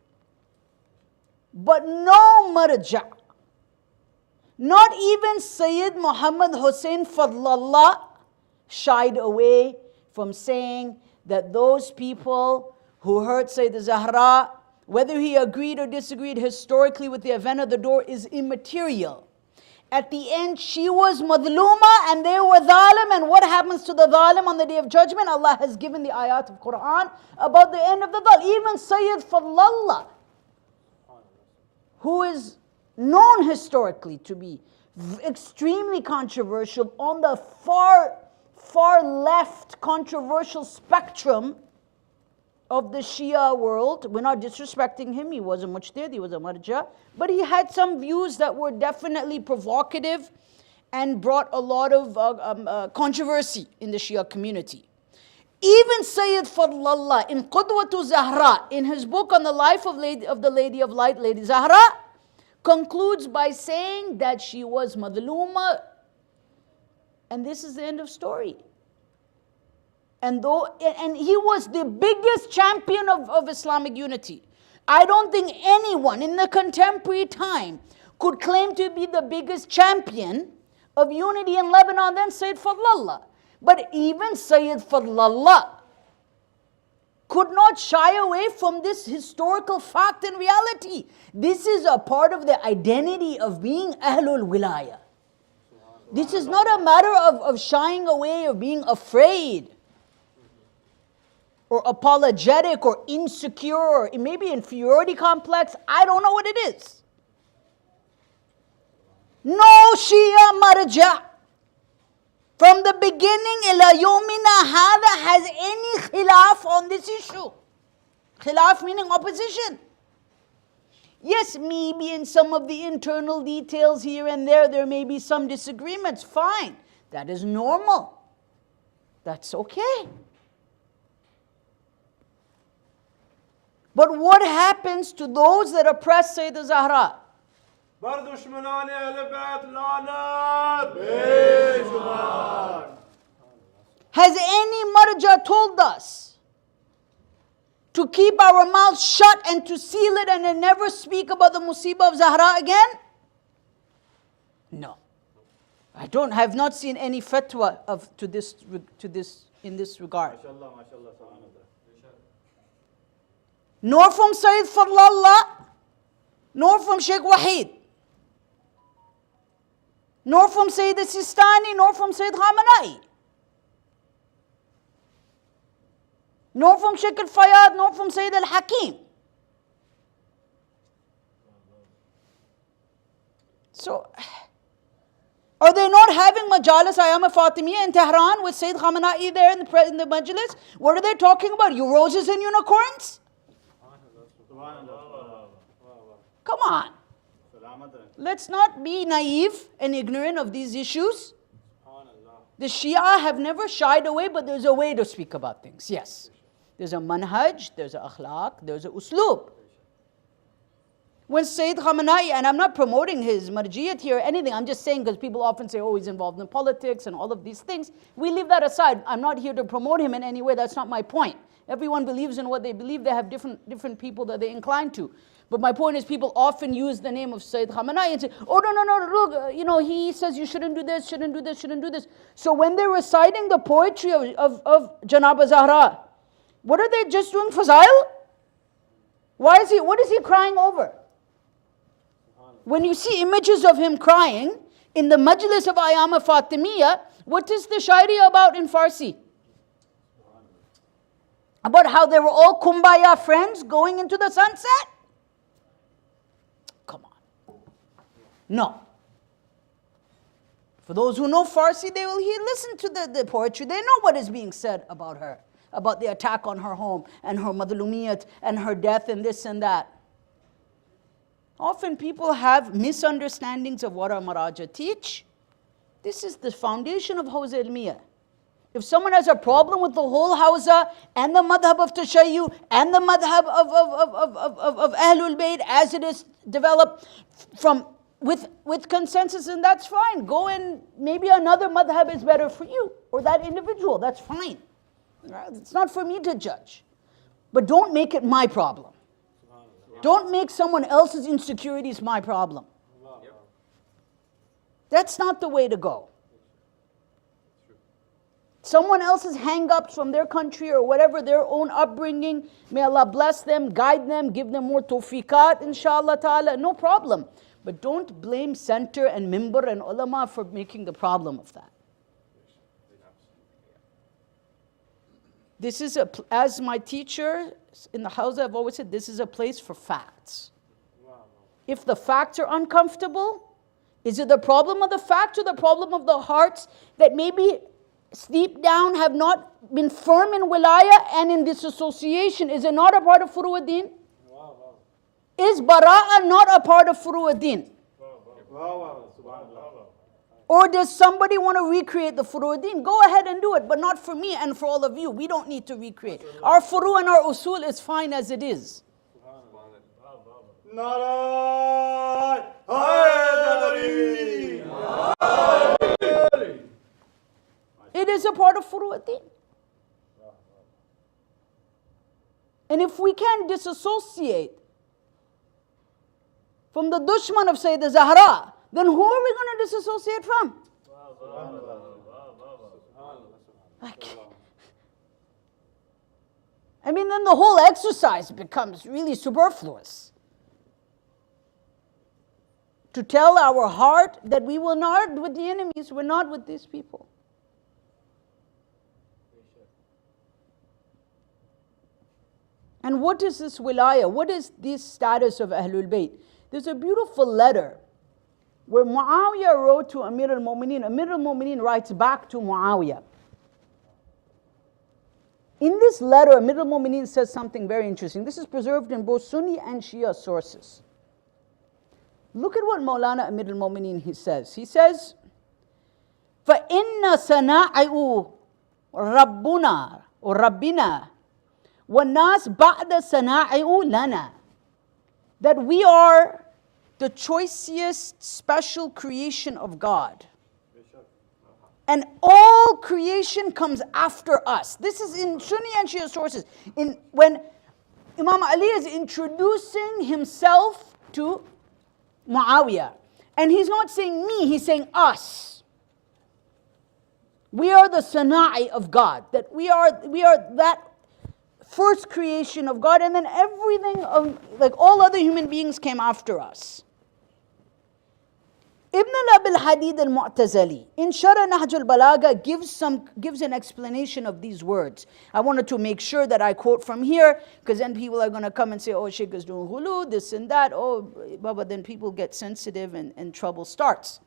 But no marja, not even Sayyid Muhammad Hussain Fadlallah shied away from saying that those people who hurt Syeda Zahra, whether he agreed or disagreed historically with the event of the door, is immaterial. At the end, she was madluma and they were dhalim. And what happens to the dhalim on the Day of Judgment? Allah has given the ayat of Quran about the end of the dhalim. Even Sayyid Fadlallah, who is known historically to be extremely controversial on the far left controversial spectrum of the Shia world. We're not disrespecting him. He was a mujtahid, he was a marja, but he had some views that were definitely provocative and brought a lot of controversy in the Shia community. Even Sayyid Fadlallah in Qudwatu Zahra, in his book on the life of the Lady of Light, Lady Zahra, concludes by saying that she was madluma, and this is the end of story. And he was the biggest champion of Islamic unity. I don't think anyone in the contemporary time could claim to be the biggest champion of unity in Lebanon than Sayyid Fadlallah. But even Sayyid Fadlallah could not shy away from this historical fact and reality. This is a part of the identity of being Ahlul Wilaya. This is not a matter of shying away or being afraid or apologetic or insecure or maybe inferiority complex. I don't know what it is. No Shia marja from the beginning ila yawmina hada has any khilaf on this issue. Khilaf meaning opposition. Yes, maybe in some of the internal details here and there may be some disagreements. Fine. That is normal. That's okay. But what happens to those that oppress Syeda Zahra? Has any marja told us to keep our mouths shut and to seal it and then never speak about the musibah of Zahra again? No. I have not seen any fatwa in this regard. Nor from Sayyid Fadlallah, nor from Shaykh Wahid, nor from Sayyid Sistani, nor from Sayyid Khamenei, nor from Shaykh al-Fayyad, nor from Sayyid al-Hakim. So, Are they not having Majlis Syeda Bibi in Tehran with Sayyid Khamenei there in the Majlis? What are they talking about? You roses and unicorns? Come on. Let's not be naive and ignorant of these issues. The Shia have never shied away, but there's a way to speak about things. Yes. There's a manhaj, there's a akhlaq, there's a usloob. When Sayyid Khamenei, and I'm not promoting his marjiyat here or anything, I'm just saying because people often say, oh, he's involved in politics and all of these things. We leave that aside. I'm not here to promote him in any way. That's not my point. Everyone believes in what they believe. They have different people that they incline to. But my point is, people often use the name of Sayyid Khamenei and say, oh, no, look, he says you shouldn't do this, shouldn't do this, shouldn't do this. So when they're reciting the poetry of Janaba Zahra, what are they just doing fazail? What is he crying over? When you see images of him crying in the Majlis of Ayama Fatimiyya, what is the shairi about in Farsi? About how they were all kumbaya friends going into the sunset? Come on. No. For those who know Farsi, they will listen to the poetry. They know what is being said about her, about the attack on her home and her madlumiyat and her death and this and that. Often people have misunderstandings of what our Maraja teach. This is the foundation of Hawza Ilmiya. If someone has a problem with the whole Hawza and the madhab of Tashayyu and the madhab of Ahlul Bayt as it is developed with consensus, and that's fine. Go and maybe another madhab is better for you or that individual. That's fine. It's not for me to judge. But don't make it my problem. Don't make someone else's insecurities my problem. That's not the way to go. Someone else's hang-ups from their country or whatever, their own upbringing, may Allah bless them, guide them, give them more tawfiqat, inshallah ta'ala, no problem. But don't blame center and mimbar and ulama for making the problem of that. This is, as my teacher in the house, I've always said, this is a place for facts. If the facts are uncomfortable, is it the problem of the fact or the problem of the hearts that maybe deep down have not been firm in wilaya and in this association? Is it not a part of Furu'uddin? Is Bara'a not a part of Furu'uddin? Or does somebody want to recreate the Furu'uddin? Go ahead and do it, but not for me and for all of you. We don't need to recreate. Our Furu and our Usul is fine as it is. It is a part of Furu'uddin. And if we can disassociate from the dushman of Syeda Zahra, then who are we going to disassociate from? I mean, then the whole exercise becomes really superfluous. To tell our heart that we will not with the enemies, we're not with these people. And what is this wilaya? What is this status of Ahlul Bayt? There's a beautiful letter where Muawiyah wrote to Amir al-Mu'mineen. Amir al-Mu'mineen writes back to Muawiyah. In this letter, Amir al-Mu'mineen says something very interesting. This is preserved in both Sunni and Shia sources. Look at what Moulana Amir al-Mu'mineen he says. He says, فَإِنَّ سَنَاعِهُ رَبُّنَا وَرَبِّنَا وَالنَّاسِ بَعْدَ سَنَاعِهُ لَنَا. That we are the choicest special creation of God. And all creation comes after us. This is in Sunni and Shia sources. When Imam Ali is introducing himself to Muawiyah. And he's not saying me, he's saying us. We are the sana'i of God. That we are that first creation of God, and then everything of, like all other human beings came after us. Ibn al-Abil Hadid al-Mu'tazili in Sharh Nahj al-Balagha gives an explanation of these words. I wanted to make sure that I quote from here, because then people are going to come and say, oh, Shaykh is doing ghulu, this and that. Oh, Baba, then people get sensitive and trouble starts.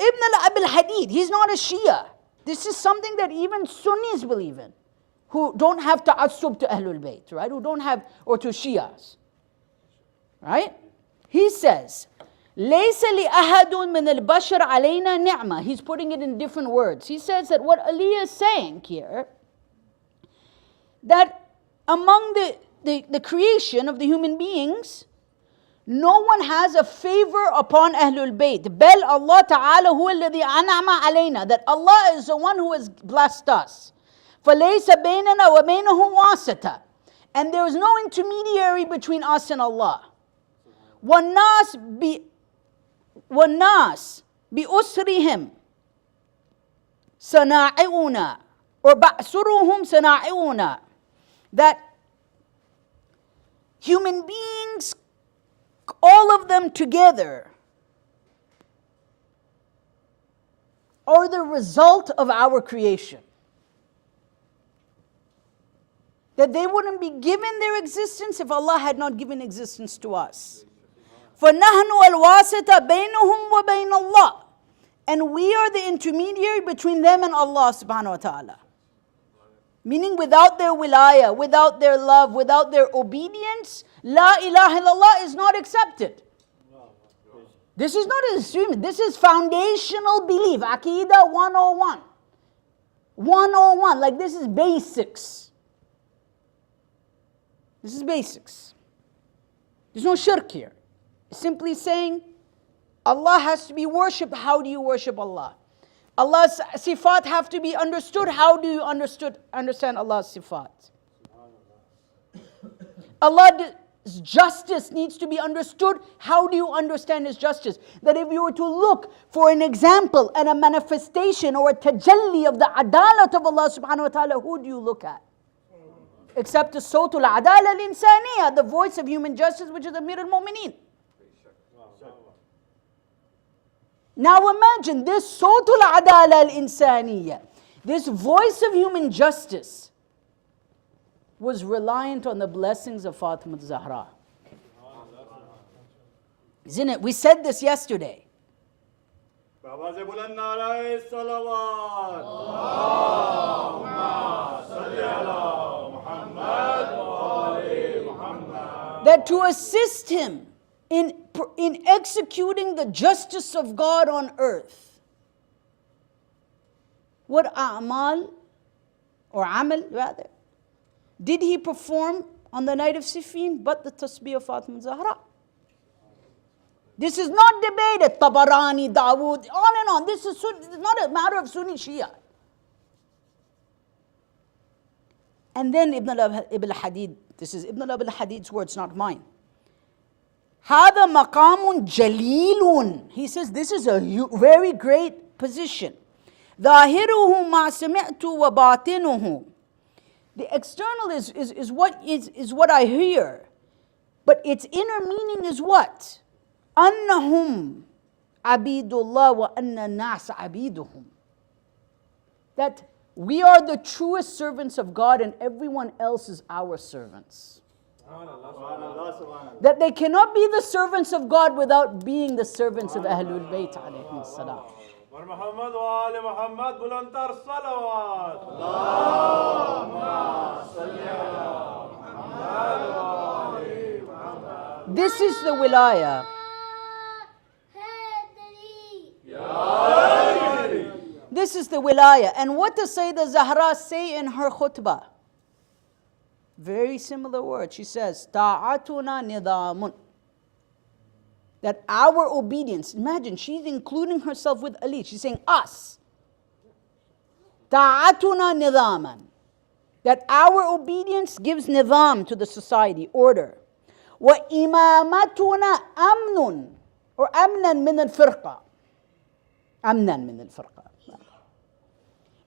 Ibn al-Abil Hadid, he's not a Shia. This is something that even Sunnis believe in, who don't have ta'assub to Ahlul Bayt, right? Who don't have, or to Shias, right? He says, لَيْسَ لِأَحَدٌ مِنَ الْبَشَرِ عَلَيْنَا نِعْمَةٌ. He's putting it in different words. He says that what Ali is saying here, that among the creation of the human beings, no one has a favor upon Ahlul Bayt. Bel Allah Ta'ala huwa alladhi an'ama alayna. That Allah is the one who has blessed us. فَلَيْسَ بَيْنَنَا وَبَيْنَهُ وَاسِطَةٌ. And there is no intermediary between us and Allah. وَالنَّاسِ بِأُسْرِهِمْ سَنَاعِعُنَا, or بَأْسُرُهُمْ سَنَاعِعُنَا. That human beings, all of them together, are the result of our creation. That they wouldn't be given their existence if Allah had not given existence to us. فَنَحْنُ الْوَاسِطَ بَيْنُهُمْ وَبَيْنَ اللَّهِ. And we are the intermediary between them and Allah subhanahu wa ta'ala. Meaning without their wilayah, without their love, without their obedience, La ilaha illallah is not accepted. This is not an extreme, this is foundational belief. Aqidah 101. 101, like this is basics. This is basics. There's no shirk here. It's simply saying Allah has to be worshipped. How do you worship Allah? Allah's sifat have to be understood. How do you understand Allah's sifat? Allah's justice needs to be understood. How do you understand His justice? That if you were to look for an example and a manifestation or a tajalli of the adalat of Allah subhanahu wa ta'ala, who do you look at? Except the Sawtul Adala al-Insaniya, the voice of human justice, which is Amir al-Mu'mineen. Now imagine this Sawtul Adala al-Insaniya, this voice of human justice, was reliant on the blessings of Fatima Zahra. Isn't it? We said this yesterday. That to assist him in executing the justice of God on earth, what a'mal, or amal rather, did he perform on the night of Siffin but the tasbih of Fatima Zahra? This is not debated, Tabarani, Dawood, on and on. This is not a matter of Sunni Shia. And then Ibn al-Hadid, this is Ibn al-Hadid's words, not mine. هذا مقام جليل. He says this is a very great position. ظاهره ما سمعت وباطنه. The external is what I hear, but its inner meaning is what? أنهم عبيد الله وأن الناس عبيدهم. That we are the truest servants of God and everyone else is our servants. That they cannot be the servants of God without being the servants of Ahlul Bayt alayhim salam. This is the wilayah. This is the wilayah. And what does Syeda Zahra say in her khutbah? Very similar words. She says, Ta'atuna nidamun. That our obedience, imagine, she's including herself with Ali. She's saying us. Ta'atuna nidaman. That our obedience gives nidam to the society, order. Wa imamatuna amnun. Or amnan min al-firqa. Amnan min al-firqa.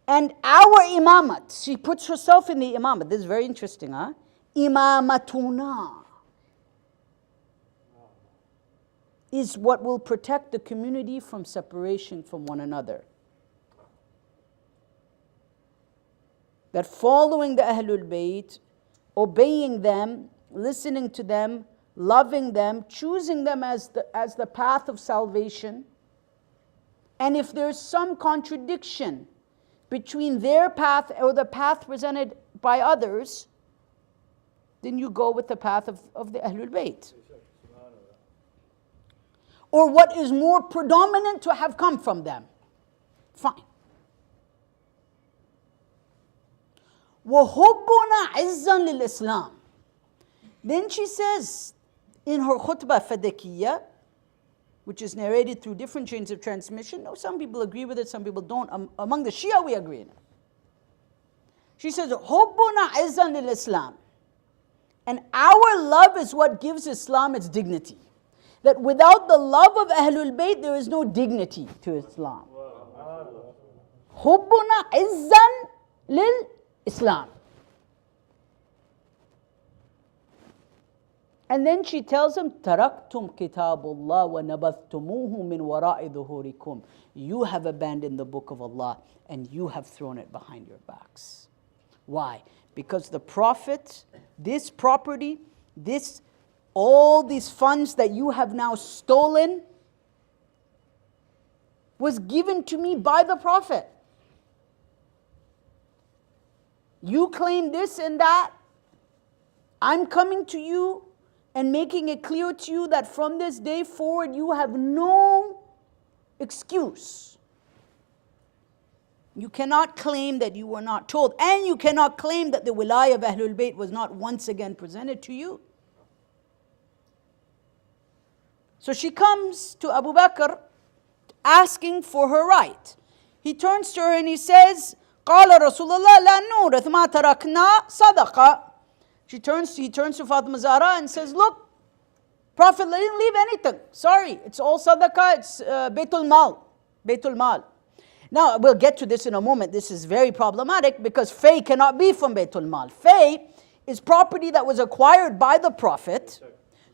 And our imamat, she puts herself in the imamat. This is very interesting, huh? Imamatuna is what will protect the community from separation from one another. That following the Ahlul Bayt, obeying them, listening to them, loving them, choosing them as the path of salvation, And if there's some contradiction between their path or the path presented by others, then you go with the path of the Ahlul Bayt. Or what is more predominant to have come from them. Fine. وَحُبُّنَا عِزًّا لِلْإِسْلَامِ. Then she says in her khutbah Fadakiyya, which is narrated through different chains of transmission. No, some people agree with it, some people don't. Among the Shia, we agree in it. She says, حُبُّنَا عِزًّا لِلْإِسْلَامِ. And our love is what gives Islam its dignity. That without the love of Ahlul Bayt, there is no dignity to Islam. حُبُّنَا عِزًّا لِلْإِسْلام. And then she tells him, تَرَكْتُمْ كِتَابُ اللَّهِ وَنَبَذْتُمُوهُ مِنْ وَرَاءِ ظُهُورِكُمْ. You have abandoned the book of Allah and you have thrown it behind your backs. Why? Because the Prophet, this property, all these funds that you have now stolen was given to me by the Prophet. You claim this and that. I'm coming to you and making it clear to you that from this day forward you have no excuse. You cannot claim that you were not told, and you cannot claim that the wilayah of Ahlul Bayt was not once again presented to you. So she comes to Abu Bakr asking for her right. He turns to her and he says, قال رسول الله لا نورث ما تركنا صدقة. He turns to Fatima Zahra and says, look, Prophet didn't leave anything. Sorry, it's all sadaqah, it's Baytul Mal. Baytul Mal. Now, we'll get to this in a moment. This is very problematic because Fay cannot be from Baytul Mal. Fay is property that was acquired by the Prophet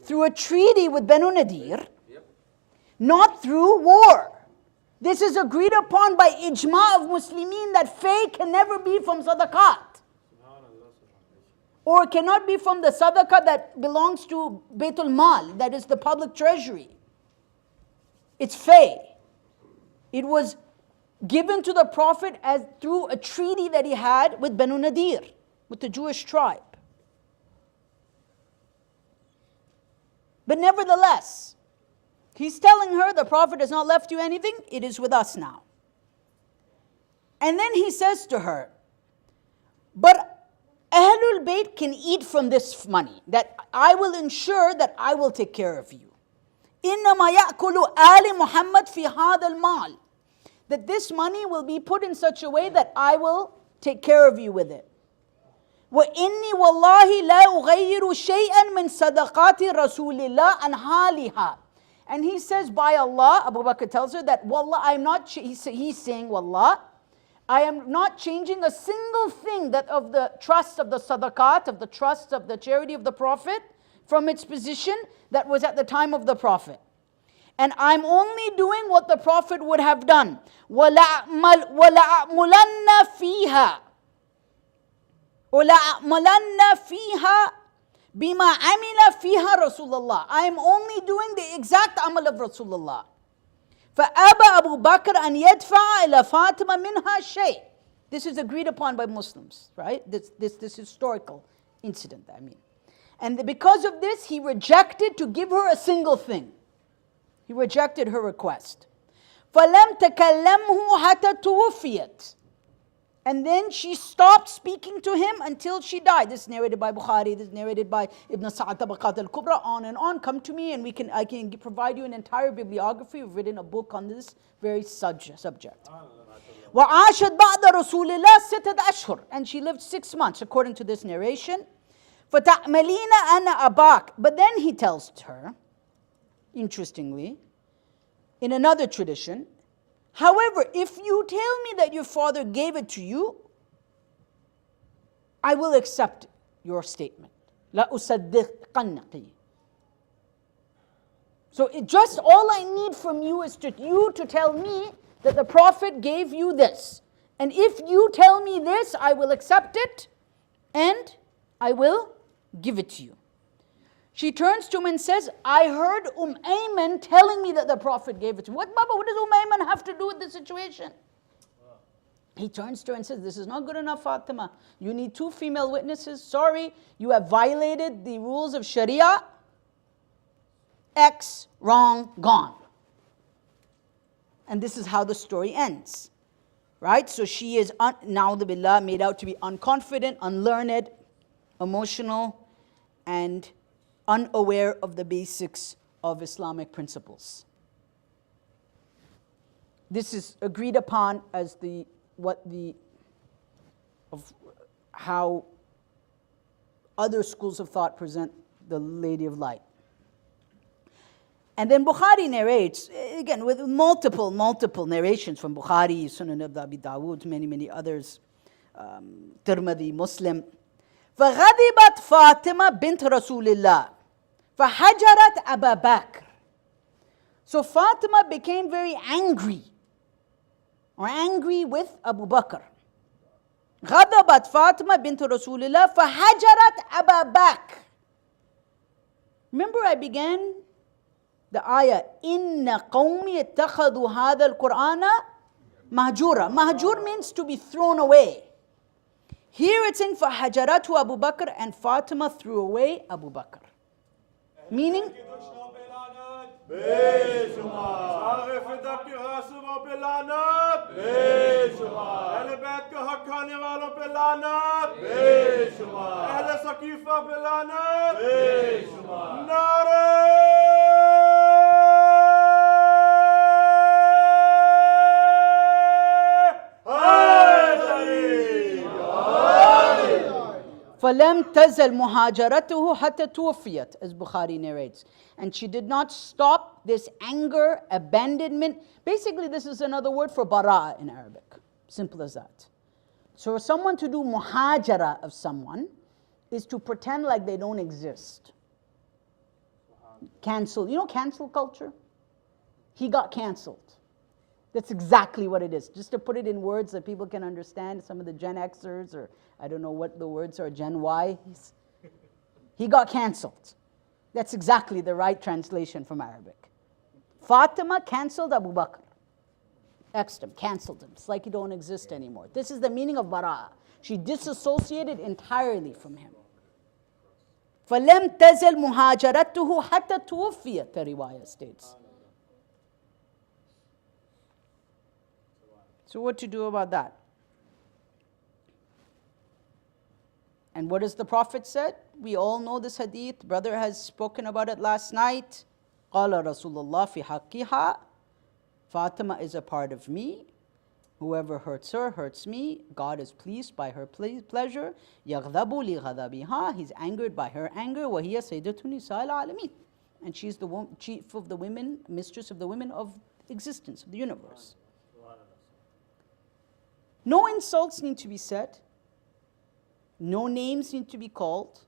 through a treaty with Banu Nadir, not through war. This is agreed upon by ijma of Muslimin that Fay can never be from sadaqat. Or it cannot be from the sadaqah that belongs to Baytul Mal, that is the public treasury. It's Fay. It was given to the Prophet as through a treaty that he had with Banu Nadir, with the Jewish tribe. But nevertheless, he's telling her the Prophet has not left you anything, it is with us now. And then he says to her, but Ahlul Bayt can eat from this money, that I will ensure that I will take care of you. إِنَّمَا يَأْكُلُ آلِ مُحَمَّدْ فِي هَذَا الْمَالِ. That this money will be put in such a way that I will take care of you with it. وَإِنِّي وَاللَّهِ لَا أُغَيِّرُ شَيْئًا مِنْ صَدَقَاتِ رَسُولِ اللَّهِ عَنْ حَالِهَا. And he says, by Allah, Abu Bakr tells her that, Wallah, I'm not, he's saying, Wallah, I am not changing a single thing that of the trust of the sadaqat, of the trust of the charity of the Prophet, from its position that was at the time of the Prophet. And I'm only doing what the Prophet would have done. وَلَأْمُلَنَّ فِيهَا وَلَأْمُلَنَّ فِيهَا بِمَا عَمِلَ فِيهَا رَسُولَ اللَّهِ. I am only doing the exact amal of Rasulullah. فَأَبَى أَبُو بَكْرَ أَنْ يَدْفَعَ إِلَى فَاطِمَةَ مِنْهَا شَيْءٍ. This is agreed upon by Muslims, right? This historical incident, I mean. And because of this, he rejected to give her a single thing. He rejected her request. فَلَمْ تَكَلَّمْهُ حَتَى تُوفِيَتْ. And then she stopped speaking to him until she died. This is narrated by Bukhari, this is narrated by Ibn Sa'ad Tabaqat al-Kubra, on and on. Come to me and I can provide you an entire bibliography. We've written a book on this very subject. وَعَاشَتْ بَعْدَ رَسُولِ اللَّهِ سِتَّةَ أَشْهُرٍ. And she lived 6 months, according to this narration. فَتَعْمَلِينَ أَنَا أَبَاكَ. But then he tells her, interestingly, in another tradition, however, if you tell me that your father gave it to you, I will accept your statement. لَا أُصَدِّقَنَّكِ. So just all I need from you is you to tell me that the Prophet gave you this. And if you tell me this, I will accept it and I will give it to you. She turns to him and says, I heard Ayman telling me that the Prophet gave it to me. What, Baba, what does Ayman have to do with the situation? He turns to her and says, this is not good enough, Fatima. You need 2 female witnesses. Sorry, you have violated the rules of Sharia. X, wrong, gone. And this is how the story ends. Right? So she is, na'udhu billah, made out to be unconfident, unlearned, emotional, and unaware of the basics of Islamic principles. This is agreed upon as how other schools of thought present the Lady of Light. And then Bukhari narrates, again, with multiple narrations from Bukhari, Sunan of Abi Dawood, many others, Tirmidhi, Muslim. فغضبت فاطمة بنت رسول الله فحجرت أبا بكر. So Fatima became very angry with Abu Bakr. غضبت فاطمة بنت رسول الله فحجرت أبا بكر. Remember I began the ayah, إن قومي اتخذوا هذا القرآن مهجورا. Mahjur means to be thrown away. Here it's in فحجرته Abu Bakr, and Fatima threw away Abu Bakr. Meaning, فَلَمْ تَزَلْ مُهَاجَرَتُهُ حَتَّى تُوفِيَتْ, as Bukhari narrates. And she did not stop this anger, abandonment. Basically, this is another word for bara in Arabic. Simple as that. So for someone to do muhajara of someone is to pretend like they don't exist. Cancel. You know cancel culture? He got canceled. That's exactly what it is. Just to put it in words that people can understand, some of the Gen Xers, or I don't know what the words are, Gen Y. He got canceled. That's exactly the right translation from Arabic. Fatima canceled Abu Bakr. Xed him, canceled him. It's like he don't exist anymore. This is the meaning of bara. She disassociated entirely from him. فَلَمْ تَزَلْ مُهَاجَرَتُهُ حَتَّى تُوفِيَتْ, the riwayah states. So what to do about that? And what does the Prophet said? We all know this hadith. Brother has spoken about it last night. قال رسول الله في حقها. Fatima is a part of me. Whoever hurts her hurts me. God is pleased by her pleasure. يغضب لغضبها. He's angered by her anger. وهي سيدة نساء العالمين. And she's the chief of the women, mistress of the women of existence, of the universe. No insults need to be said. No names need to be called.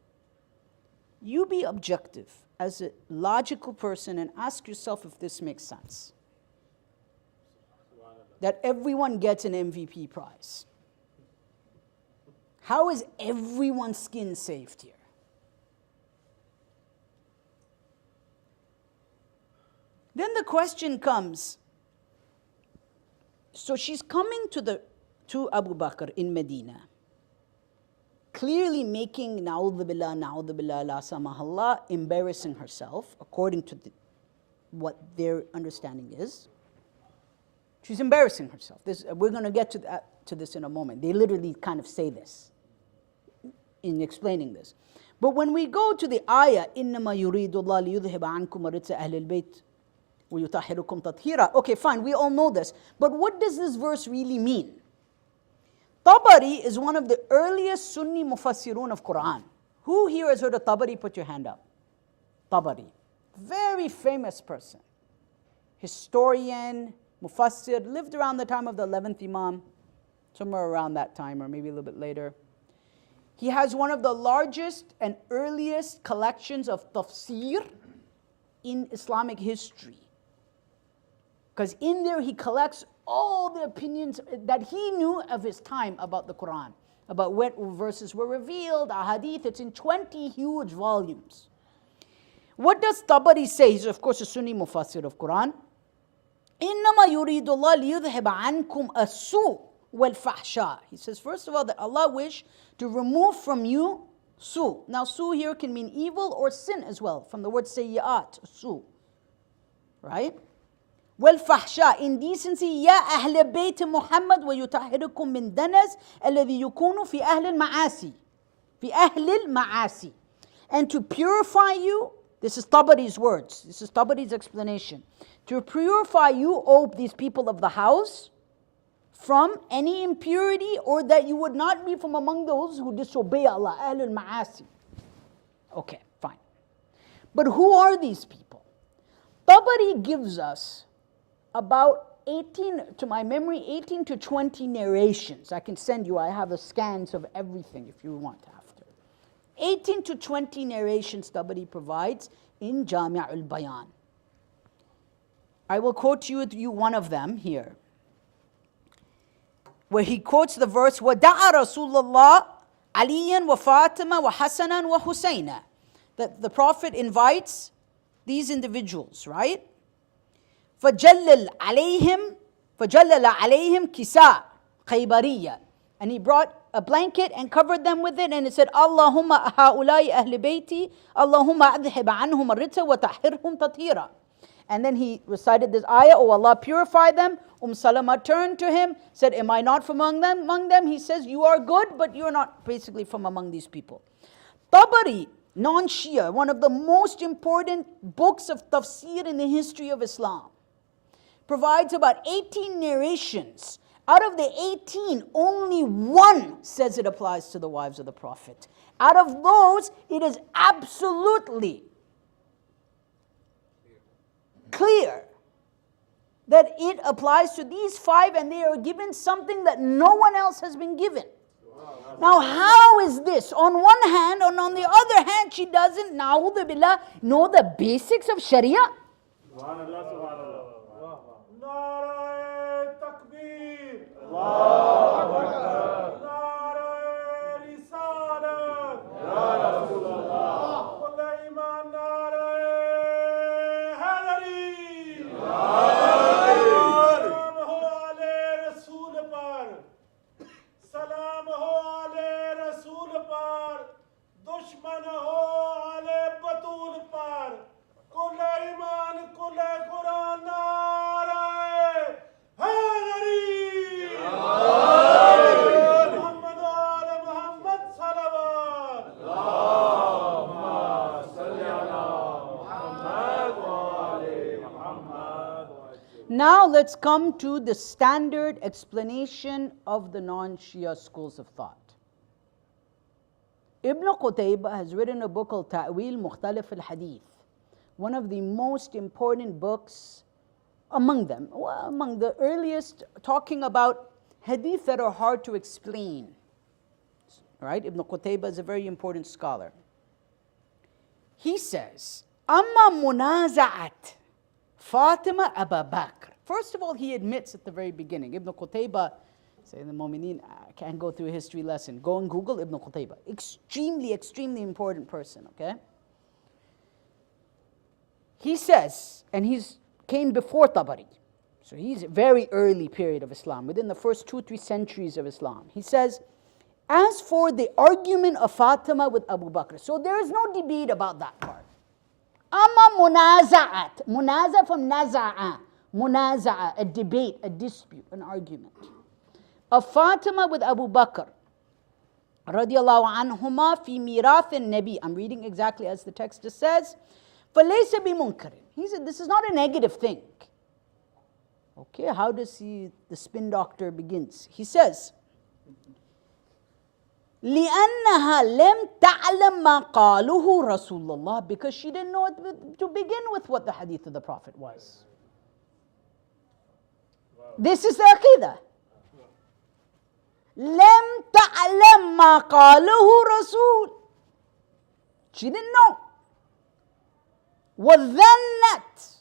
You be objective as a logical person and ask yourself if this makes sense. That everyone gets an MVP prize. How is everyone's skin saved here? Then the question comes, so she's coming to Abu Bakr in Medina, clearly making na'udhu billah, la samahallah, embarrassing herself, according to what their understanding is. She's embarrassing herself. We're going to get to this in a moment. They literally kind of say this in explaining this. But when we go to the ayah, إِنَّمَا يُرِيدُ اللَّهُ لِيُذْهِبَ عَنْكُمْ رِجْسَ أَهْلِ الْبَيْتِ وَيُطَهِّرَكُمْ تَطْهِيرًا. Okay, fine, we all know this. But what does this verse really mean? Tabari is one of the earliest Sunni mufassirun of Quran. Who here has heard of Tabari? Put your hand up. Tabari. Very famous person. Historian, mufassir, lived around the time of the 11th Imam, somewhere around that time or maybe a little bit later. He has one of the largest and earliest collections of tafsir in Islamic history. Because in there he collects all the opinions that he knew of his time about the Quran, about what verses were revealed, ahadith. It's in 20 huge volumes. What does Tabari say? He's of course a Sunni Mufassir of Quran. إِنَّمَا يُرِيدُ اللَّهُ لِيُذْهِبَ عَنْكُمْ السُّوءَ وَالْفَحْشَاءَ. He says, first of all, that Allah wish to remove from you su. Now, su here can mean evil or sin as well, from the word sayyi'at, su. Right? وَالْفَحْشَاء, indecency, يَا أَهْلَ بَيْتِ مُحَمَّدٍ وَيُطَهِّرُكُم مِّن دَنَسٍ الَّذِي يَكُونُ فِي أَهْلِ الْمَعَاصِي. في أهل المعاصي. And to purify you, this is Tabari's words, this is Tabari's explanation. To purify you, O these people of the house, from any impurity, or that you would not be from among those who disobey Allah, أهل المعاصي. Okay, fine. But who are these people? Tabari gives us about 18, to my memory, 18 to 20 narrations. I can send you, I have the scans of everything if you want after. 18 to 20 narrations Tabari provides in Jami' al-Bayan. I will quote you one of them here, where he quotes the verse, وَدَعَ رَسُولَ اللَّهِ عَلِيًّا وَفَاطِمَةً وَحَسَنًا وَحُسَيْنًا. That the Prophet invites these individuals, right? فَجَلَّلَ عَلَيْهِمْ كِسَاء خَيْبَرِيَّةً. And he brought a blanket and covered them with it, and it said, Allahumma هَؤُلَاءِ أَهْلِ بَيْتِي Allahumma أَذْهِبْ عَنْهُمَ الرِّجْسَ وَطَهِّرْهُمْ تَطْهِيرًا. And then he recited this ayah, oh Allah, purify them. Salama turned to him, said, am I not from among them? He says, you are good, but you're not basically from among these people. Tabari, non-Shia, one of the most important books of tafsir in the history of Islam, provides about 18 narrations. Out of the 18, only one says it applies to the wives of the Prophet. Out of those, it is absolutely clear that it applies to these 5, and they are given something that no one else has been given. Now, how is this? On one hand, and on the other hand, she doesn't, na'udhu billah, know the basics of Sharia. Subhanallah, subhanallah. Narae takbir. Allahu Akbar. Narae risalat. Ya Rasulullah. Kulla iman narae hadari. Salam ho ale Rasul par. Salam ho ale Rasul par. Dushman ho ale Batul par. Kulla iman kulla Quran narae hadari. Muhammad ala Muhammad salawat. Allahumma salli ala Muhammad wa ali Muhammad. Now let's come to the standard explanation of the non-Shia schools of thought. Ibn Qutayba has written a book called Ta'wil Mukhtalif al-Hadith, one of the most important books among them, among the earliest, talking about hadith that are hard to explain. Right? Ibn Qutayba is a very important scholar. He says, Amma munaza'at Fatima Abu Bakr. First of all, he admits at the very beginning, Ibn Qutayba, say the Mu'mineen, I can't go through a history lesson. Go and Google Ibn Qutayba. Extremely, extremely important person, okay? He says, and he's came before Tabari, so he's a very early period of Islam, within the first 2-3 centuries of Islam. He says, as for the argument of Fatima with Abu Bakr, so there is no debate about that part. Amma munaza'at, munaza from naza'a, munaza'a, a debate, a dispute, an argument. Of Fatima with Abu Bakr, radiyallahu anhuma fi mirath an-nabi. I'm reading exactly as the text says. فَلَيْسَ بِمُنْكَرٍ. He said, this is not a negative thing. Okay, how does the spin doctor begins? He says, لِأَنَّهَا لَمْ تَعْلَمْ مَا قَالُهُ رَسُولُ اللَّهِ. Because she didn't know to begin with what the hadith of the Prophet was. This is the aqidah. لَمْ تَعْلَمْ مَا قَالُهُ رَسُولُ. She didn't know. وَذَنَّتْ.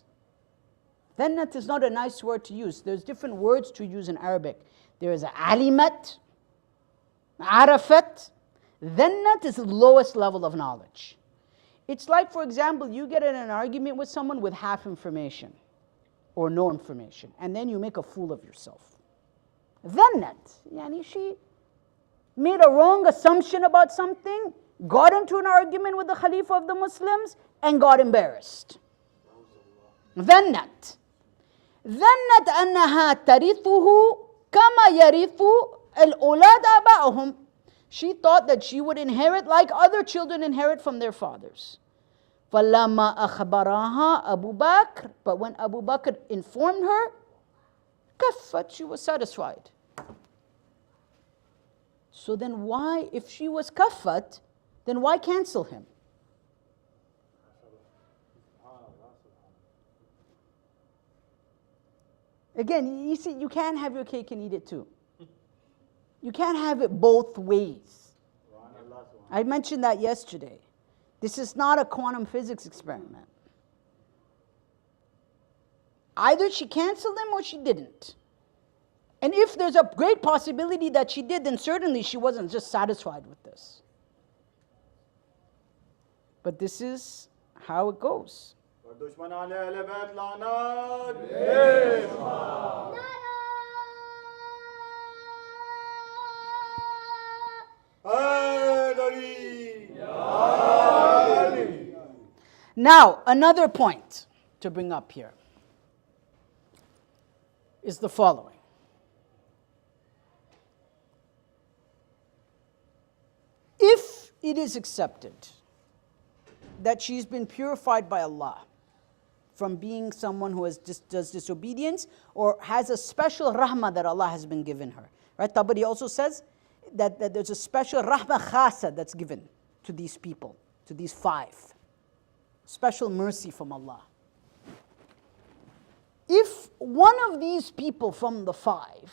Dhannat is not a nice word to use. There's different words to use in Arabic. There is alimat, arafat. Dhannat is the lowest level of knowledge. It's like, for example, you get in an argument with someone with half information or no information, and then you make a fool of yourself. Dhannat, yani she made a wrong assumption about something, got into an argument with the Khalifa of the Muslims, and got embarrassed. Dhannat. ظنت أنها ترثه كما يرث الأولاد آبائهم. She thought that she would inherit like other children inherit from their fathers. فلما أخبرها أبو بكر, but when Abu Bakr informed her, كفت, she was satisfied. So then why, if she was kafat, then why cancel him? Again, you see, you can't have your cake and eat it too. You can't have it both ways. I mentioned that yesterday. This is not a quantum physics experiment. Either she canceled him or she didn't. And if there's a great possibility that she did, then certainly she wasn't just satisfied with this. But this is how it goes. Now, another point to bring up here is the following. If it is accepted that she's been purified by Allah from being someone who does disobedience or has a special rahmah that Allah has been given her, right? Tabari also says that there's a special rahmah khasa that's given to these people, to these five. Special mercy from Allah. If one of these people from the five,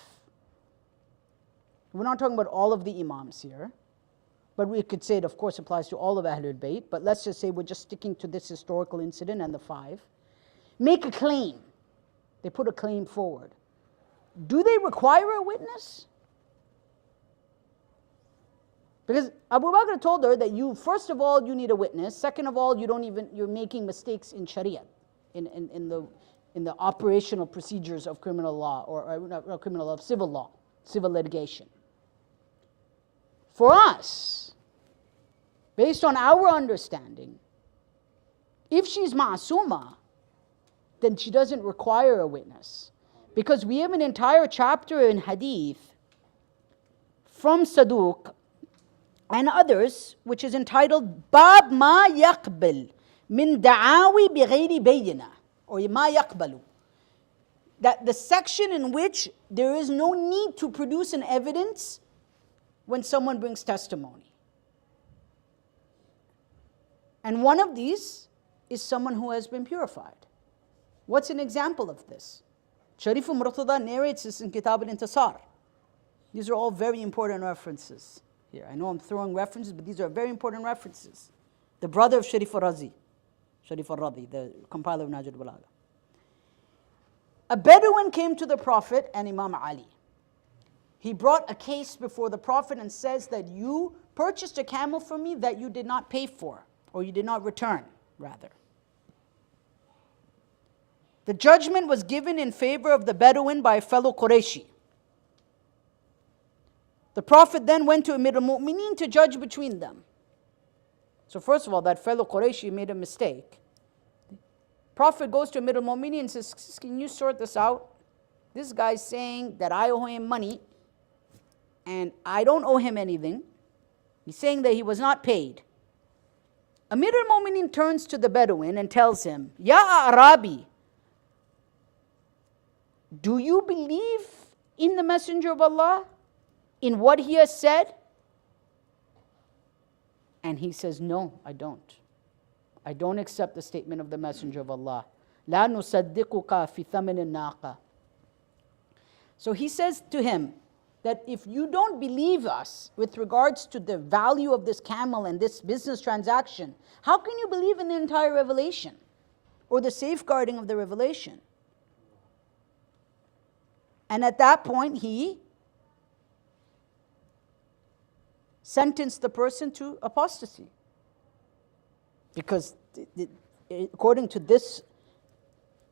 we're not talking about all of the imams here, but we could say it, of course, applies to all of Ahlul Bayt, but let's just say we're just sticking to this historical incident and the five, make a claim. They put a claim forward. Do they require a witness? Because Abu Bakr told her that you, first of all, you need a witness. Second of all, you're making mistakes in Sharia, in the operational procedures of criminal law, or not criminal law, civil law, civil litigation. For us, based on our understanding, if she's ma'asuma, then she doesn't require a witness. Because we have an entire chapter in hadith from Saduq and others, which is entitled Bab Ma Yaqbal Min Da'awi Bighayri Bayyina, or Ma Yaqbalu. That the section in which there is no need to produce an evidence when someone brings testimony. And one of these is someone who has been purified. What's an example of this? Sharif Murtada narrates this in Kitab al-Intisar. These are all very important references here. I know I'm throwing references, but these are very important references. The brother of Sharif al-Razi, Sharif al-Radi, the compiler of Najr al-Balagha. A Bedouin came to the Prophet and Imam Ali. He brought a case before the Prophet and says that you purchased a camel from me that you did not pay for, or you did not return, rather. The judgment was given in favor of the Bedouin by a fellow Qurayshi. The Prophet then went to Amir al-Mu'mineen to judge between them. So first of all, that fellow Qurayshi made a mistake. Prophet goes to Amir al-Mu'mineen and says, can you sort this out? This guy's saying that I owe him money, and I don't owe him anything. He's saying that he was not paid. Amir al-Mu'mineen turns to the Bedouin and tells him, Ya Arabi, do you believe in the Messenger of Allah, in what he has said? And he says, no, I don't. I don't accept the statement of the Messenger of Allah. La nusaddiquka fi thamin naqa. So he says to him that if you don't believe us with regards to the value of this camel and this business transaction, how can you believe in the entire revelation or the safeguarding of the revelation? And at that point, he sentenced the person to apostasy. Because according to this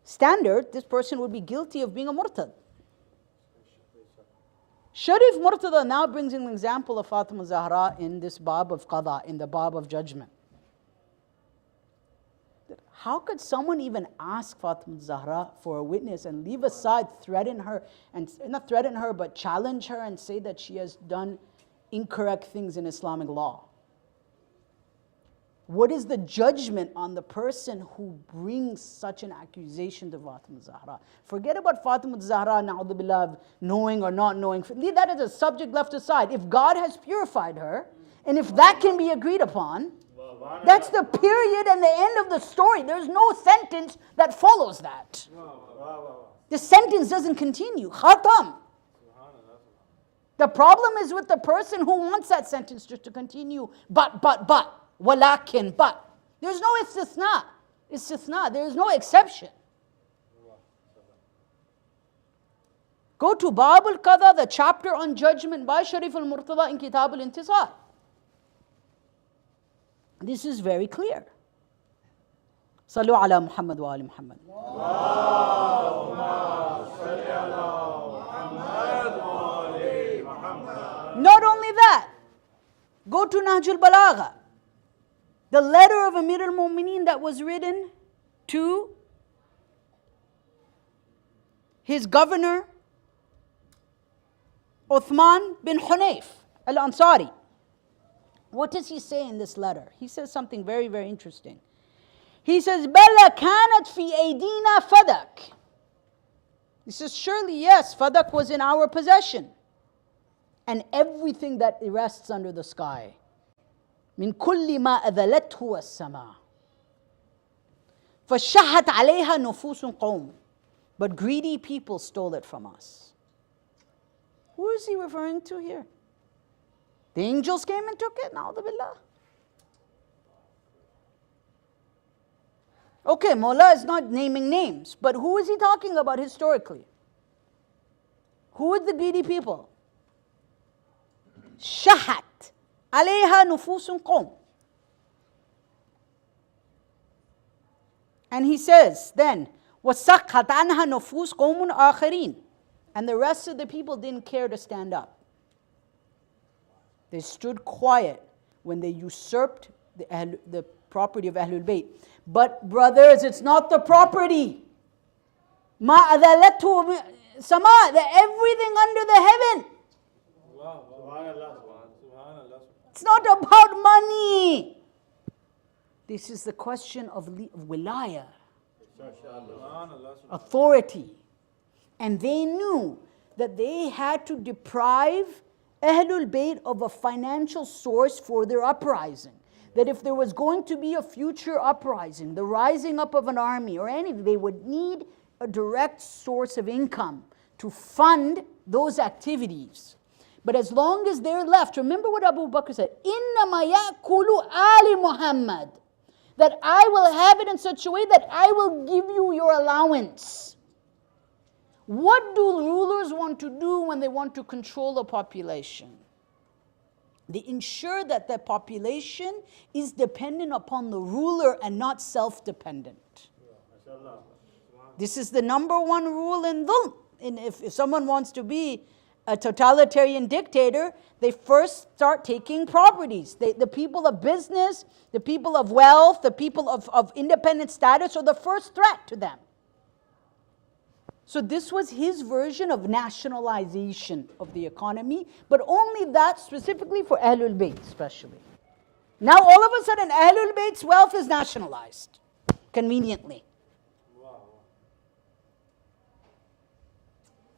standard, this person would be guilty of being a murtad. Sharif Murtada now brings an example of Fatima Zahra in this bab of qada, in the bab of judgment. How could someone even ask Fatima Zahra for a witness and leave aside, threaten her, and not threaten her, but challenge her and say that she has done incorrect things in Islamic law? What is the judgment on the person who brings such an accusation to Fatima Zahra? Forget about Fatima Zahra, na'udhu billah, knowing or not knowing. Leave that as a subject left aside. If God has purified her, and if that can be agreed upon, that's the period and the end of the story. There's no sentence that follows that. The sentence doesn't continue. Khatam. The problem is with the person who wants that sentence just to continue. But. Walakin, but. There's no istisna. There is no exception. Go to Bab al-Qadha, the chapter on judgment by Sharif al-Murtada in Kitab al-Intisar. This is very clear. Sallu ala Muhammad wa ali Muhammad. Not only that, go to Nahjul Balagha, the letter of Amir al-Mu'mineen that was written to his governor, Uthman bin Hunayf al-Ansari. What does he say in this letter? He says something very, very interesting. He says, Bala kanat fi aydina fadak. He says, surely yes, fadak was in our possession. And everything that rests under the sky. Min kulli ma adhalathu as-sama. Fashahat alayha nufusun qawm. But greedy people stole it from us. Who is he referring to here? The angels came and took it? Na'udhu billah. Okay, Mullah is not naming names, but who is he talking about historically? Who are the greedy people? Shahat alayha nufusun qawm. And he says then, وَسَقَّتْ عَنْهَا نُفُوسْ قَوْمٌ آخَرِينَ. And the rest of the people didn't care to stand up. They stood quiet when they usurped the property of Ahlul Bayt. But brothers, it's not the property. مَا أَذَلَتْهُ sama, everything under the heaven. It's not about money. This is the question of wilaya, authority. And they knew that they had to deprive Ahlul Bayt of a financial source for their uprising. That if there was going to be a future uprising, the rising up of an army or anything, they would need a direct source of income to fund those activities. But as long as they're left, remember what Abu Bakr said, إِنَّمَا يَأْكُلُ آلِ Muhammad. That I will have it in such a way that I will give you your allowance. What do rulers want to do when they want to control a population? They ensure that the population is dependent upon the ruler and not self-dependent. This is the number one rule in dhulm. If someone wants to be a totalitarian dictator, they first start taking properties. The people of business, the people of wealth, the people of independent status are the first threat to them. So this was his version of nationalization of the economy, but only that specifically for Ahlul Bayt especially. Now all of a sudden Ahlul Bayt's wealth is nationalized, conveniently.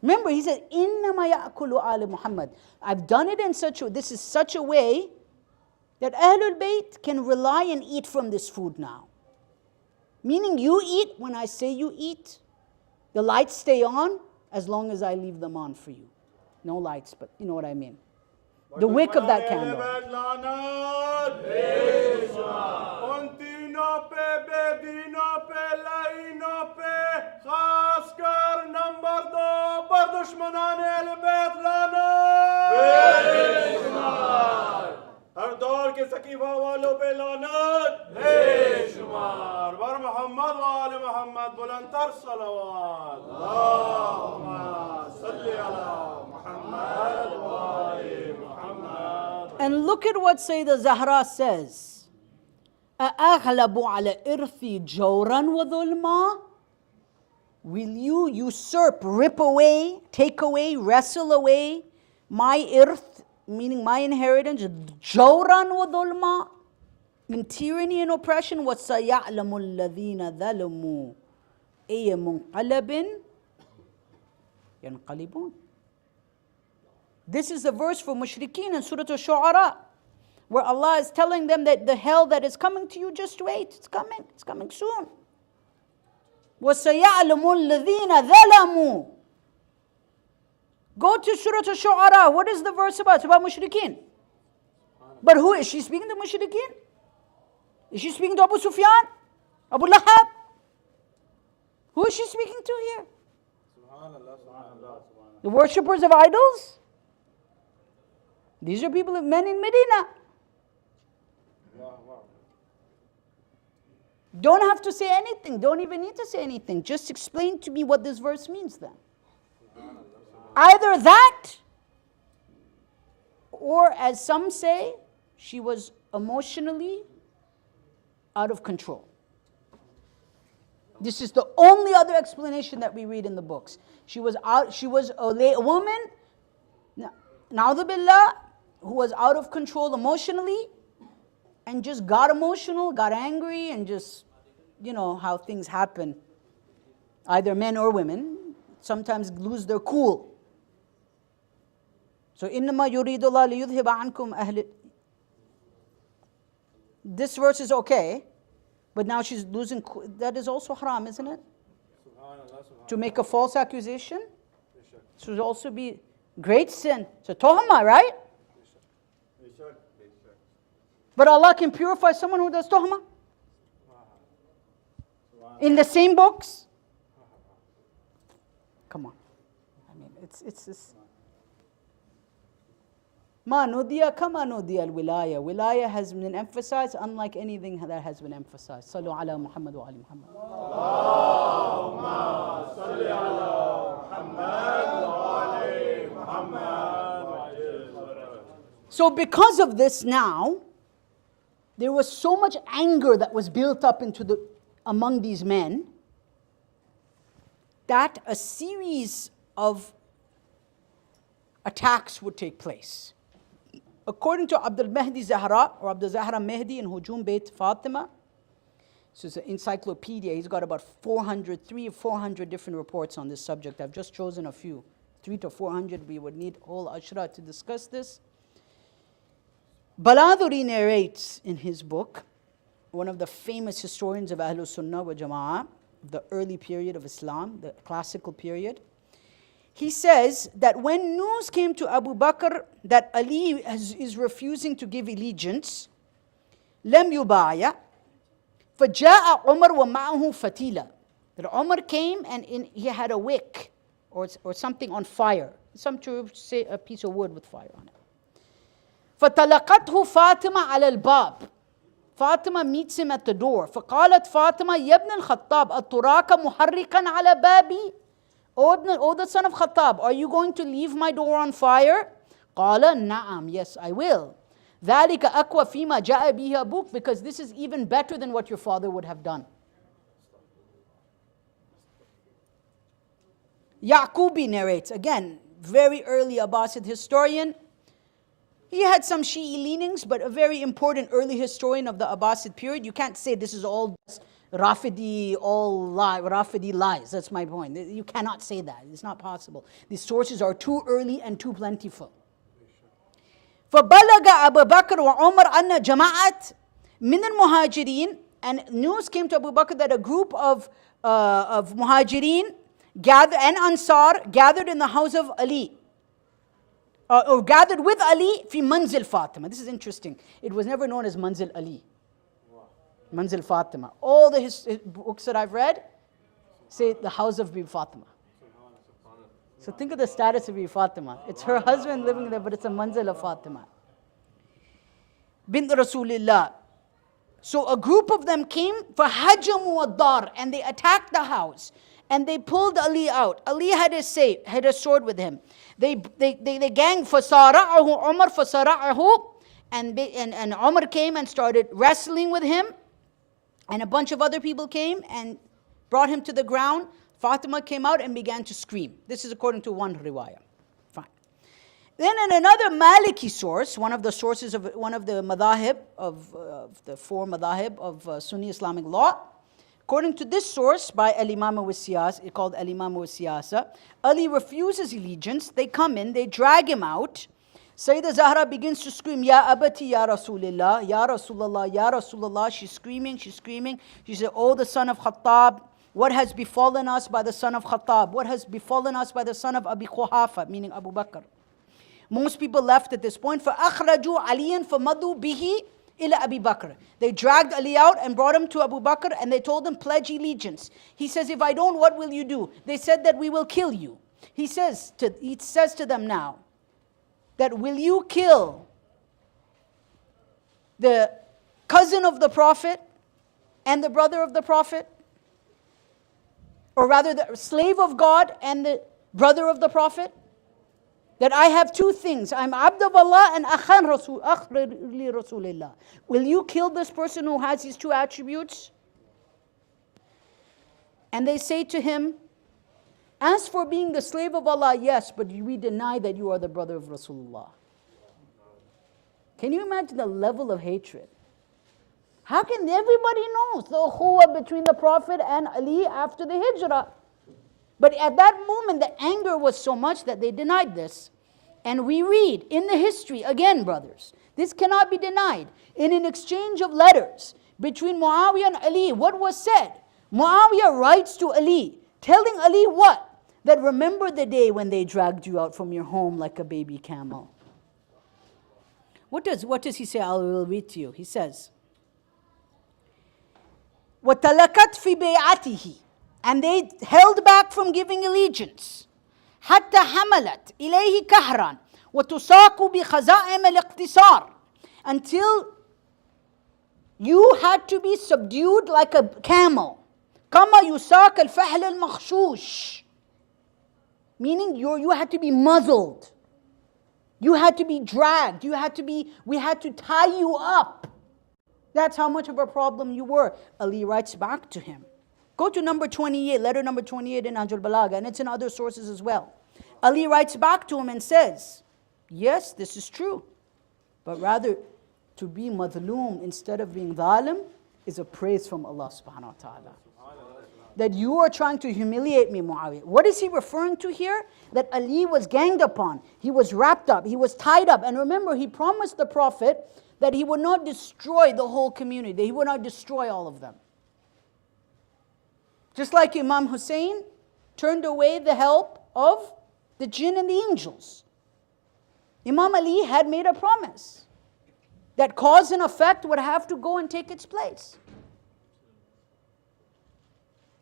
Remember, he said, إِنَّمَا يَأْكُلُ آلِ Muhammad. I've done it in this is such a way that Ahlul Bayt can rely and eat from this food now. Meaning you eat when I say you eat. The lights stay on as long as I leave them on for you. No lights, but you know what I mean. The wick of that candle. हर दौर के सकीफा वालों पे लानत والأنتر صلوات اللهم صل على محمد وآل محمد. And look at what Syeda Zahra says. أَأَغْلَبُ عَلَى إِرْثِي جَوْرًا وَظُلْمًا? Will you usurp, rip away, take away, wrestle away my irth, meaning my inheritance, جَوْرًا وَظُلْمًا? In tyranny and oppression, وَسَيَعْلَمُ الَّذِينَ ظَلَمُوا أَيَّ مُنْقَلَبٍ يَنْقَلِبُونَ. This is the verse for mushrikeen in Surah Al-Shu'ara, where Allah is telling them that the hell that is coming to you, just wait, it's coming soon. وَسَيَعْلَمُ الَّذِينَ ظَلَمُوا. Go to Surah Al-Shu'ara. What is the verse about? It's about mushrikeen. But who is she speaking to mushrikeen? Is she speaking to Abu Sufyan? Abu Lahab? Who is she speaking to here? The worshippers of idols? These are people, men in Medina. Don't have to say anything. Don't even need to say anything. Just explain to me what this verse means then. Either that, or as some say, she was emotionally out of control. This is the only other explanation that we read in the books. She was a woman, na'udhu billah, who was out of control emotionally and just got emotional, got angry, and just, you know how things happen. Either men or women sometimes lose their cool. So, إِنَّمَا يُرِيدُ اللَّهُ لِيُذْهِبَ عَنْكُمْ أَهْلِ. This verse is okay, but now she's losing. That is also haram, isn't it? To make a false accusation should also be great sin. So tohma, right? But Allah can purify someone who does tohma in the same books. Come on, I mean it's this. Ma nudiya kama nudiya al-wilaya. Wilaya has been emphasized unlike anything that has been emphasized. Sallu ala Muhammad wa ali Muhammad. Allahumma salli ala Muhammad wa ali Muhammad. So because of this now, there was so much anger that was built up among these men that a series of attacks would take place. According to Abdul Mahdi Zahra, or Abdul Zahra Mahdi in Hujum Bayt Fatima, so it's an encyclopedia, he's got about 300 or 400 different reports on this subject. I've just chosen a few, 300 to 400, we would need whole ashra to discuss this. Baladuri narrates in his book, one of the famous historians of Ahlul Sunnah wa Jama'ah, the early period of Islam, the classical period. He says that when news came to Abu Bakr that Ali is refusing to give allegiance, لم يبايع فجاء عمر ومعه فتيلة. That Umar came and he had a wick or something on fire. Some to say a piece of wood with fire on it. فطلقته فاطمة على الباب. Fatima meets him at the door. فقالت فاطمة يا ابن الخطاب أتراك محرقا على بابي. O the son of Khattab, are you going to leave my door on fire? قال نعم, yes I will. ذلك أقوى فيما جاء به أبوك, because this is even better than what your father would have done. Yaqubi narrates, again, very early Abbasid historian. He had some Shi'i leanings, but a very important early historian of the Abbasid period. You can't say this is all Rafidi, Rafidi lies. That's my point. You cannot say that. It's not possible. These sources are too early and too plentiful. فَبَلَغَ أَبَا بَكْرَ وَعُمَرْ أَنَّ جَمَاعَةً مِنَ الْمُهَاجِرِينَ, and news came to Abu Bakr that a group of Muhajirin gathered, and Ansar gathered in the house of Ali, or gathered with Ali fi Manzil Fatima. This is interesting. It was never known as Manzil Ali. Manzil Fatima. All the books that I've read say the house of Bibi Fatima. So think of the status of Bibi Fatima. It's her husband living there, but it's a Manzil of Fatima. Bint Rasulillah So a group of them came for hajamu ad-dar, and they attacked the house. And they pulled Ali out. Ali had a sword with him. They ganged for Sara'ahu Umar for Sara'ahu. And Umar came and started wrestling with him. And a bunch of other people came and brought him to the ground. Fatima came out and began to scream. This is according to one riwayah. Fine. Then in another Maliki source, one of the sources of one of the madahib of the four madahib of Sunni Islamic law, according to this source by Al-Imam al-Siyasa, called Al-Imam al-Siyasa, Ali refuses allegiance. They come in, they drag him out. Syeda Zahra begins to scream, Ya Abati, Ya Rasulullah, Ya Rasulullah, Ya Rasulullah. She's screaming. She said, Oh, the son of Khattab, what has befallen us by the son of Khattab? What has befallen us by the son of Abi Quhafa, meaning Abu Bakr? Most people left at this point. فَأَخْرَجُوا عَلِيًّا فَمَضُوا بِهِ إِلَى Abi Bakr. They dragged Ali out and brought him to Abu Bakr, and they told him, pledge allegiance. He says, if I don't, what will you do? They said that we will kill you. He says to them now, that will you kill the cousin of the Prophet and the brother of the Prophet? Or rather, the slave of God and the brother of the Prophet? That I have two things. I'm Abd of Allah and Akhan Rasulillah. Will you kill this person who has these two attributes? And they say to him, as for being the slave of Allah, yes, but we deny that you are the brother of Rasulullah. Can you imagine the level of hatred? How can everybody knows the ukhuwah between the Prophet and Ali after the Hijrah? But at that moment, the anger was so much that they denied this. And we read in the history, again, brothers, this cannot be denied. In an exchange of letters between Muawiyah and Ali, what was said? Muawiyah writes to Ali, telling Ali what? That remember the day when they dragged you out from your home like a baby camel. What does he say? I will read to you. He says, وَتَلَكَتْ فِي بَيْعَتِهِ. And they held back from giving allegiance. حَتَّى حَمَلَتْ إِلَيْهِ كَهْرًا وَتُسَاقُ بِخَزَائِمِ الْاقْتِصَارِ. Until you had to be subdued like a camel. كَمَا يُسَاقَ الْفَحْلَ الْمَخْشُوشِ. Meaning you had to be muzzled. You had to be dragged. We had to tie you up. That's how much of a problem you were. Ali writes back to him. Go to number 28, letter number 28 in Nahjul Balagha, and it's in other sources as well. Ali writes back to him and says, yes, this is true. But rather, to be madhloom instead of being dhalim is a praise from Allah subhanahu wa ta'ala. That you are trying to humiliate me, Muawiyah. What is he referring to here? That Ali was ganged upon. He was wrapped up. He was tied up. And remember, he promised the Prophet that he would not destroy the whole community. That he would not destroy all of them. Just like Imam Hussain turned away the help of the jinn and the angels. Imam Ali had made a promise that cause and effect would have to go and take its place.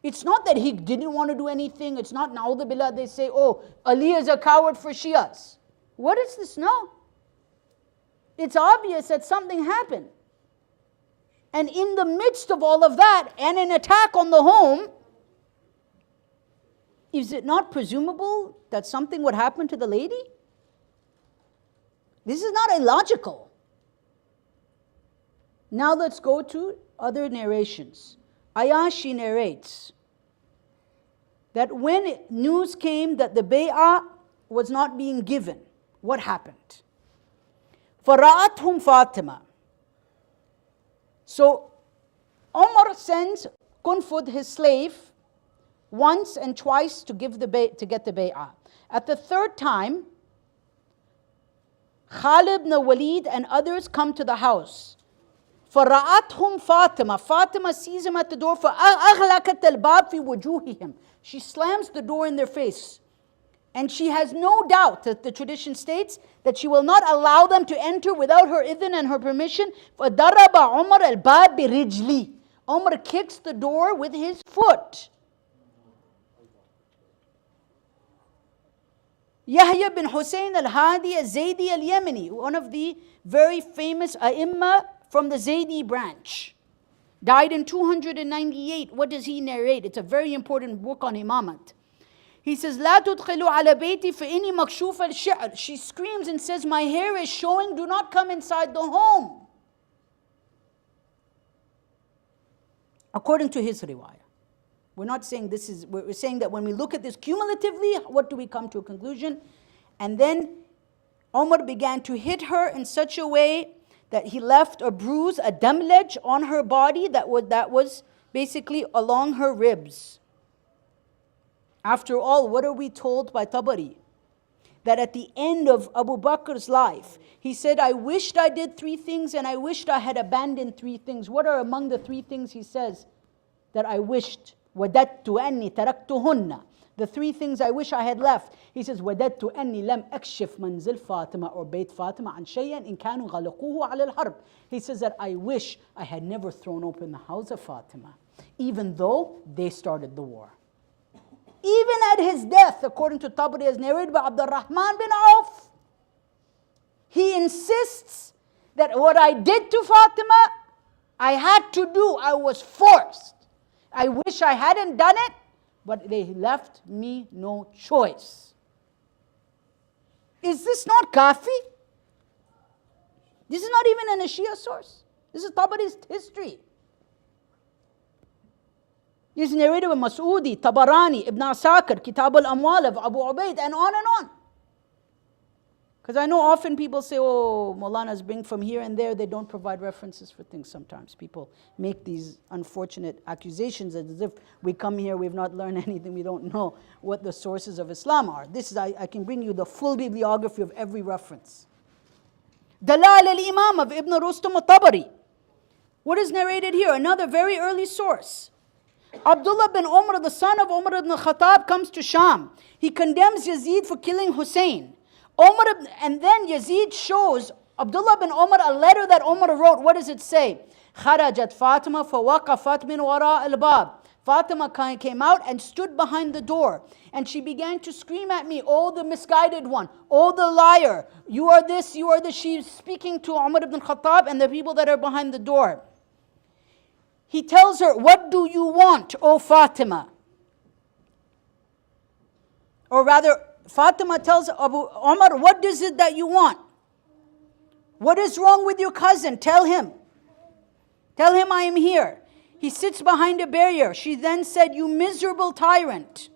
It's not that he didn't want to do anything. It's not, na'udhu billah, they say, oh, Ali is a coward for Shias. What is this? No. It's obvious that something happened. And in the midst of all of that, and an attack on the home, is it not presumable that something would happen to the lady? This is not illogical. Now let's go to other narrations. Ayashi narrates that when news came that the bay'ah was not being given, what happened? فَرَأَتْهُمْ Fatima. So Umar sends Kunfud, his slave, once and twice to get the bay'ah. At the third time, Khalid ibn Walid and others come to the house. فَرَأَتْهُمْ Fatima. Fatima sees him at the door. فَأَغْلَقَتَ الْبَابِ فِي وُجُوهِهِمْ. She slams the door in their face. And she has no doubt that the tradition states that she will not allow them to enter without her idhn and her permission. فَضَرَبَ عُمَرَ الْبَابِ بِرِجْلِهِ. Umar kicks the door with his foot. Yahya bin Hussein al-Hadi al-Zaydi al-Yemeni, one of the very famous ai from the Zaydi branch. died in 298. What does he narrate? It's a very important book on imamat. He says, لا تدخلوا على بيتي فإني مكشوف الشعر. She screams and says, my hair is showing, do not come inside the home. According to his riwayah. We're not saying this is, we're saying that when we look at this cumulatively, what do we come to a conclusion? And then Umar began to hit her in such a way that he left a bruise, a damlaj on her body that was basically along her ribs. After all, what are we told by Tabari? That at the end of Abu Bakr's life, he said, I wished I did 3 things and I wished I had abandoned 3 things. What are among the 3 things he says that I wished? وَدَدْتُ أَنِّي تَرَكْتُهُنَّ. The 3 things I wish I had left. He says, وَدَدْتُ أَنِّي لَمْ أَكْشِفْ مَنْزِلْ فَاطِمَةَ or بيت فاطمة عن شيئا إن كانوا غلقوه على الحرب. He says that I wish I had never thrown open the house of Fatima, even though they started the war. Even at his death, according to Tabari, as narrated by Abdul Rahman bin Auf, he insists that what I did to Fatima, I had to do, I was forced. I wish I hadn't done it, but they left me no choice. Is this not kafi? This is not even in a Shia source. This is Tabari's history. This is narrated by Mas'udi, Tabarani, Ibn Asakir, Kitab al-Amwal of Abu Ubaid, and on. Because I know often people say, oh, Moulanas bring from here and there. They don't provide references for things sometimes. People make these unfortunate accusations as if we come here, we've not learned anything, we don't know what the sources of Islam are. This is, I can bring you the full bibliography of every reference. Dalal al-Imam of Ibn Rustam al-Tabari. What is narrated here? Another very early source. Abdullah bin Umar, the son of Umar ibn Khattab, comes to Sham. He condemns Yazid for killing Hussain. And then Yazid shows Abdullah bin Umar a letter that Umar wrote. What does it say? خرجت فاطمة فوقفت من وراء الباب. Fatima came out and stood behind the door. And she began to scream at me, oh the misguided one, oh the liar, you are this, you are this. She's speaking to Umar ibn Khattab and the people that are behind the door. He tells her, what do you want, O Fatima? Or rather, Fatima tells Abu Umar, what is it that you want? What is wrong with your cousin? Tell him. Tell him I am here. He sits behind a barrier. She then said, you miserable tyrant.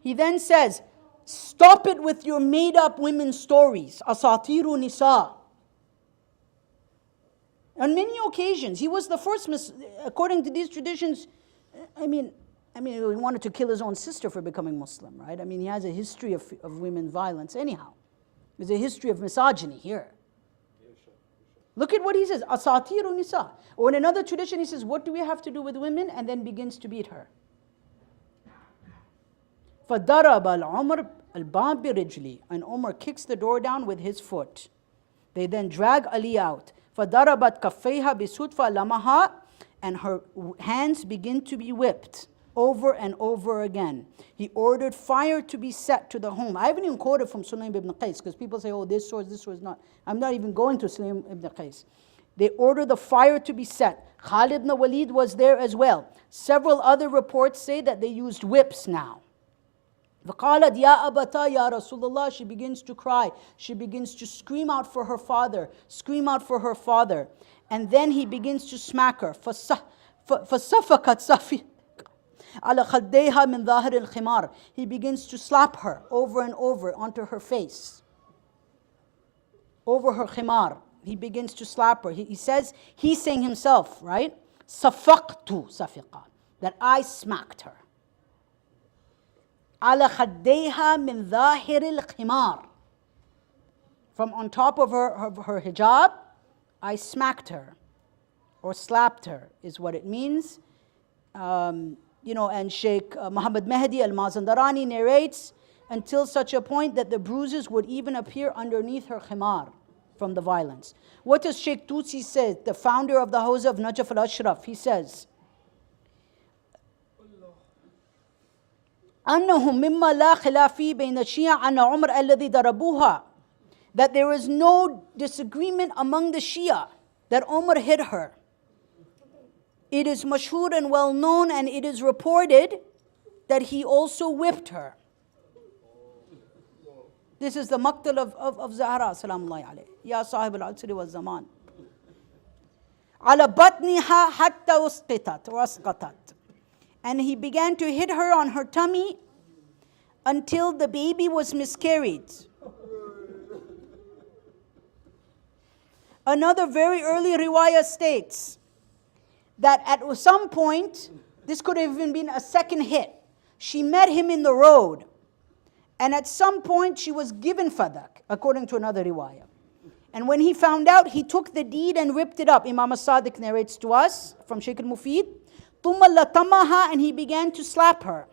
He then says, stop it with your made-up women's stories. Asatiru nisa. On many occasions, he was the first, according to these traditions, I mean, he wanted to kill his own sister for becoming Muslim, right? I mean, he has a history of women violence anyhow. There's a history of misogyny here. Look at what he says, Asatiru nisa. Or in another tradition, he says, what do we have to do with women? And then begins to beat her. فَضَرَبَ الْعُمَرْ الْبَابِ بِرِجْلِي. And Umar kicks the door down with his foot. They then drag Ali out. فَضَرَبَتْ كَفَّيْهَا بِسُدْفَ لَمَهَا. And her hands begin to be whipped over and over again. He ordered fire to be set to the home. I haven't even quoted from Sulaim ibn Qais, because people say, oh, this source not. I'm not even going to Sulaim ibn Qais. They ordered the fire to be set. Khalid ibn Walid was there as well. Several other reports say that they used whips now. فَقَالَتْ يَا أَبَتَا يَا رَسُولَ اللَّهِ. She begins to cry. She begins to scream out for her father. Scream out for her father. And then he begins to smack her. فَصَفَكَتْ صَفِي عَلَى خَدَّيْهَا مِنْ ظَاهِرِ الْخِمَارِ. He begins to slap her over and over onto her face. Over her khimar. He begins to slap her. He says, he's saying himself, right? صَفَقْتُ صَفِقًا. That I smacked her. على خديها من ظاهر الخمار. From on top of her hijab, I smacked her or slapped her is what it means. And Shaykh Muhammad Mahdi al-Mazandarani narrates until such a point that the bruises would even appear underneath her khimar from the violence. What does Shaykh Tutsi say, the founder of the house of Najaf al-Ashraf? He says, أنهم مما لا خلافي بين الشيعة أن عمر الذي ضربوها. That there is no disagreement among the Shia that Umar hit her. it is mashhur and well known, and it is reported that he also whipped her. This is the maqtal of Zahra, salamullahi alayhi. Ya sahib al-asri wal zaman. Ala batniha hatta usqitat or asqatat. And he began to hit her on her tummy until the baby was miscarried. Another very early riwayah states that at some point, this could have even been a second hit, she met him in the road, and at some point she was given fadak, according to another riwayah. And when he found out, he took the deed and ripped it up. Imam as-Sadiq narrates to us from Shaykh al-Mufid, ثُمَّ لَطَمَهَا, and he began to slap her.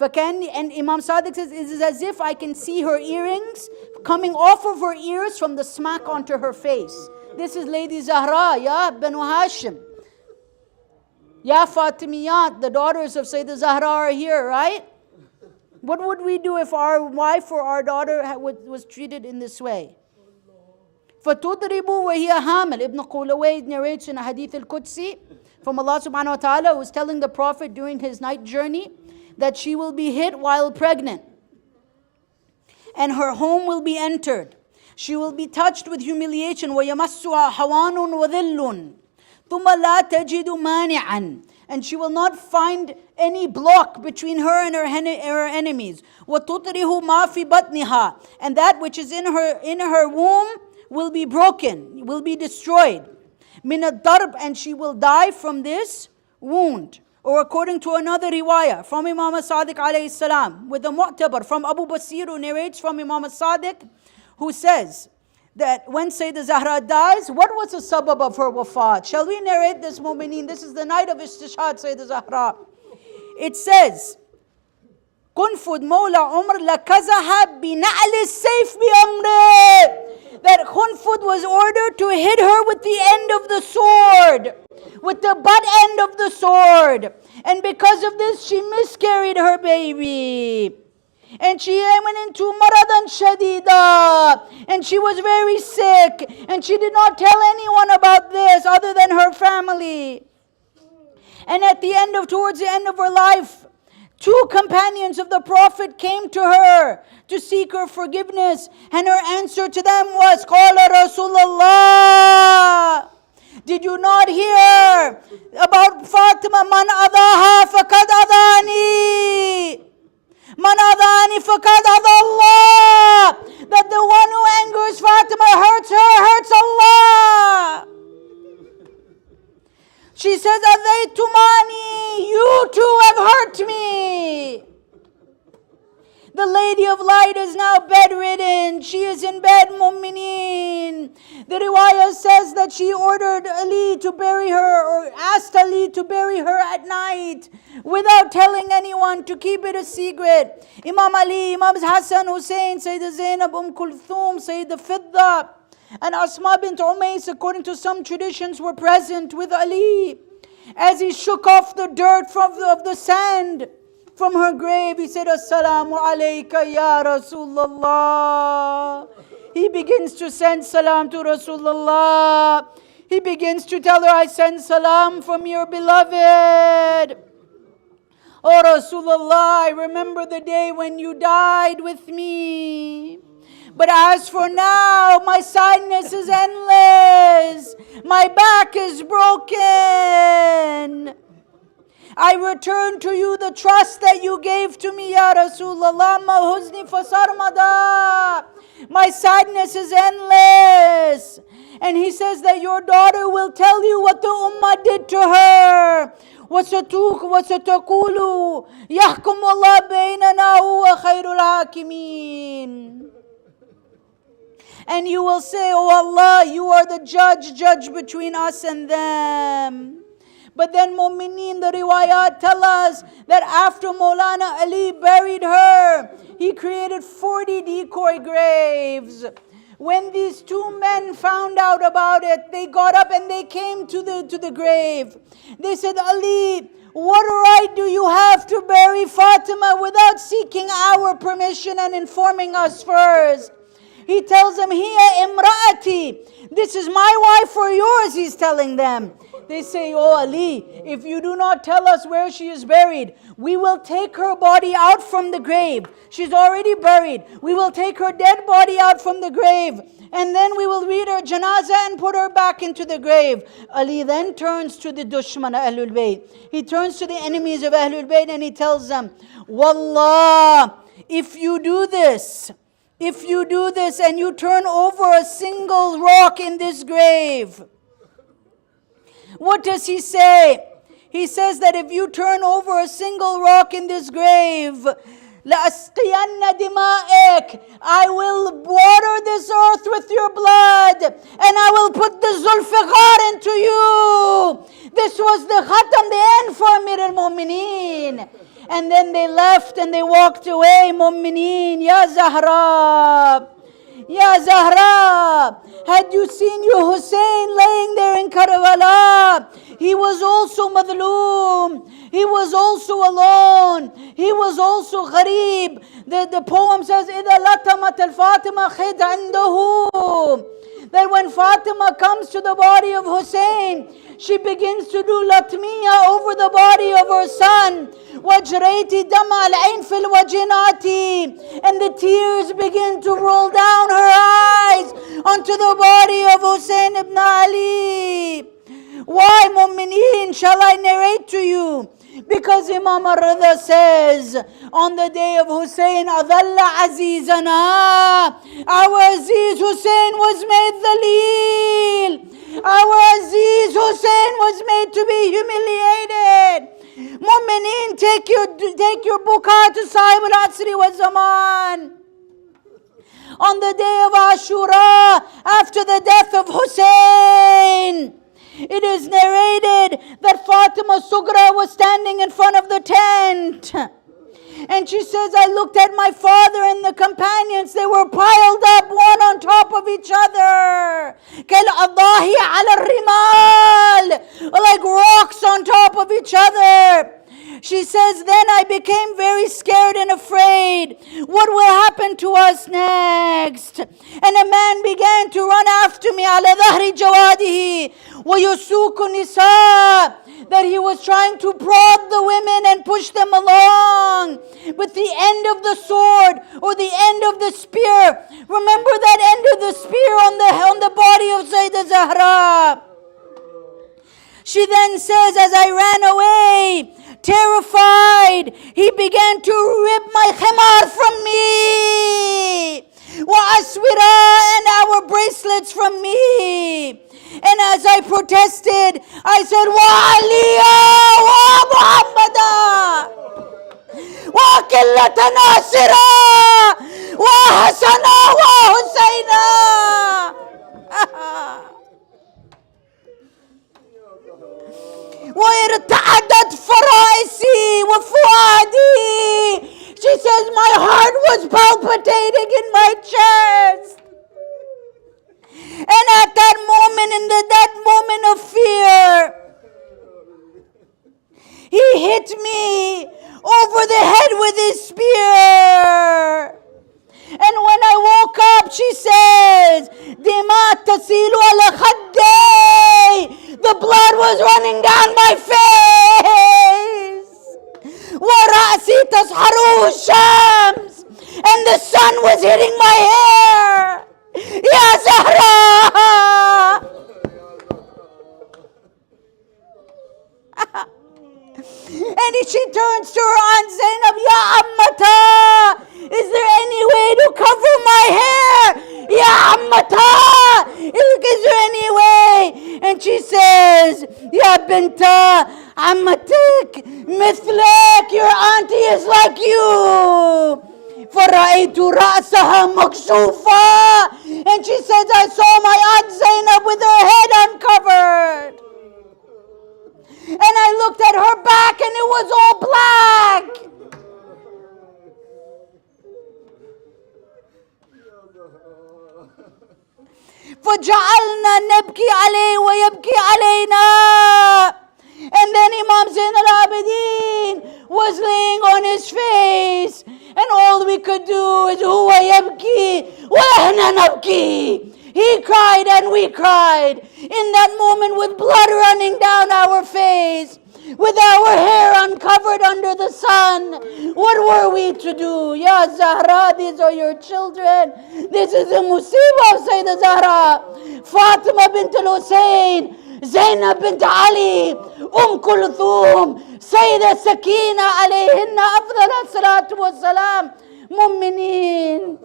And Imam Sadiq says, it is as if I can see her earrings coming off of her ears from the smack onto her face. This is Lady Zahra, Ya Banu Hashim. Ya Fatimiyat, the daughters of Syeda Zahra are here, right? What would we do if our wife or our daughter was treated in this way? فَتُضْرِبُ وَهِيَ حَامِلٌ. Ibn Qulaway narrates in a hadith al-Qudsi from Allah subhanahu wa ta'ala, who was telling the Prophet during his night journey that she will be hit while pregnant. And her home will be entered. She will be touched with humiliation. وَيَمَسُّهَا حَوَانٌ وَذِلٌّ ثُمَّ لَا تَجِدُ مَانِعًا. And she will not find any block between her and her enemies. وَتُطْرِهُ مَا فِي بَطْنِهَا. And that which is in her womb will be broken, will be destroyed. مِنَ الضَّرْبِ. And she will die from this wound. Or according to another riwayah from Imam as-Sadiq alayhi salam, with the Mu'tabar from Abu Basir, who narrates from Imam as-Sadiq, who says that when Syeda Zahra dies, what was the sabab of her wafat? Shall we narrate this, mu'mineen? This is the night of istishhad Syeda Zahra. It says, Kunfud Mawla Umar lakazaha bina'al sayf bi amri. That Khunfud was ordered to hit her with the end of the sword, with the butt end of the sword. And because of this, she miscarried her baby. And she went into maradan shadida. And she was very sick. And she did not tell anyone about this other than her family. And at the end towards the end of her life, 2 companions of the Prophet came to her to seek her forgiveness. And her answer to them was, Qala Rasulullah. Did you not hear about Fatima? Man adaha faqad adani. Man adani faqad adallah. That the one who angers Fatima hurts her, hurts Allah. She says, Adaytumani, you too have hurt me. The Lady of Light is now bedridden. She is in bed, mu'mineen. The riwayah says that she ordered Ali to bury her, or asked Ali to bury her at night without telling anyone, to keep it a secret. Imam Ali, Imam Hassan, Hussain, Syeda Zainab, Kulthum, Syeda Fidda, and Asma bint Umays, according to some traditions, were present with Ali. As he shook off the dirt of the sand from her grave, he said, Assalamu alayka ya Rasulullah. He begins to send salam to Rasulullah. He begins to tell her, I send salam from your beloved. Oh Rasulullah, I remember the day when you died with me. But as for now, my sadness is endless. My back is broken. I return to you the trust that you gave to me, Ya Rasulullah. Ma huzni fasarmada. My sadness is endless. And he says that your daughter will tell you what the ummah did to her. وَسَتَقُولُ يَحْكُمُ اللَّهُ بَيْنَنَا هُوَ خَيْرُ الْحَاكِمِينَ. And you will say, Oh Allah, you are the judge between us and them. But then mu'mineen, the riwayat tell us that after Moulana Ali buried her, he created 40 decoy graves. When these 2 men found out about it, they got up and they came to the grave. They said, Ali, what right do you have to bury Fatima without seeking our permission and informing us first? He tells them, Hiya imra'ati. This is my wife or yours, he's telling them. They say, "Oh Ali, if you do not tell us where she is buried, we will take her body out from the grave. She's already buried. We will take her dead body out from the grave, and then we will read her janazah and put her back into the grave." Ali then turns to the dushman Ahlul Bayt. He turns to the enemies of Ahlul Bayt and he tells them, "Wallah, if you do this and you turn over a single rock in this grave," what does he say? He says that if you turn over a single rock in this grave, لَأَسْقِيَنَّ دِمَائِكَ, I will water this earth with your blood, and I will put the Zulfiqar into you. This was the khatam, the end for Amir al-Mu'mineen. And then they left and they walked away. Mu'mineen, Ya Zahra, Ya Zahra, had you seen your Hussein laying there in Karbala? He was also madloom. He was also alone. He was also gharib. The poem says, إِذَا لَطَمَتْ الْفَاطِمَةِ خِدْ عِنْدَهُ, that when Fatima comes to the body of Hussein, she begins to do latmiya over the body of her son. وَجْرَيْتِ دَمَعَ الْعَيْنِ فِي الْوَجِنَاتِ, and the tears begin to roll down her eyes onto the body of Hussein ibn Ali. Why, Mu'mineen, shall I narrate to you? Because Imam al-Rida says, on the day of Hussein, أَذَلَّ عَزِيزَنَا, our Aziz Hussein was made dhaleel. Our Aziz Hussein was made to be humiliated. Mu'mineen, take your buka to Sahib al-Asri wa Zaman. On the day of Ashura, after the death of Hussein, it is narrated that Fatima Sugra was standing in front of the tent. And she says, I looked at my father and the companions. They were piled up one on top of each other. كَالْأَضَاهِ عَلَى الرِّمَالِ, like rocks on top of each other. She says, then I became very scared and afraid. What will happen to us next? And a man began to run after me, على ظهر جواده ويسوق النساء, that he was trying to prod the women and push them along with the end of the sword or the end of the spear. Remember that end of the spear on the body of Syeda Zahra. She then says, as I ran away, terrified, he began to rip my khimar from me, وَأَسْوِرَا, and our bracelets from me. And as I protested, I said, وَعَلِيًا وَمُحَمَّدًا وَقِلَّةَ نَاصِرًا وَحَسَنًا وَحُسَيْنًا. وَإِرْتَعَدَتْ فَرَائِسِي وَفُؤَادِي. She says, my heart was palpitating in my chest. And at that moment, that moment of fear, he hit me over the head with his spear. And when I woke up, she says, دِمَا تَسِيلُ عَلَى خَدَّيْ, the blood was running down my face. وَرَأْسِي تَصْحَرُهُ الشَّمْسِ, and the sun was hitting my hair. Ya Zahra. And she turns to her Aunt Zainab, Ya Ammata, is there any way to cover my hair? Ya Ammata, is there any way? And she says, Ya Binta, Ammatik, Mithlek, your auntie is like you. فَرَأَيْتُ رَأْسَهَا مَكْشُوفًا, and she says, I saw my Aunt Zainab with her head uncovered. And I looked at her back and it was all black. فَجَعَلْنَا نَبْكِي عَلَيْهِ وَيَبْكِي عَلَيْنَا. And then Imam Zain al-Abidin was laying on his face, and all we could do is huwa yabki wa nahna nabki. He cried and we cried. In that moment with blood running down our face, with our hair uncovered under the sun, what were we to do? Ya Zahra, these are your children. This is the musibah of Syeda Zahra. Fatima bint al-Hussain, Zainab bint Ali, Kulthum, Syeda Sakina alayhinna afdal salatu wassalam, mu'mineen.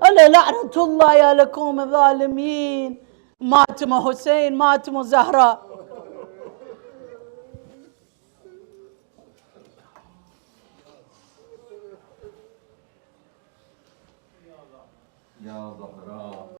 Allah la'natullah ya lakum zalimeen. Matima Hussain, Matima Zahra. Ya Zahra.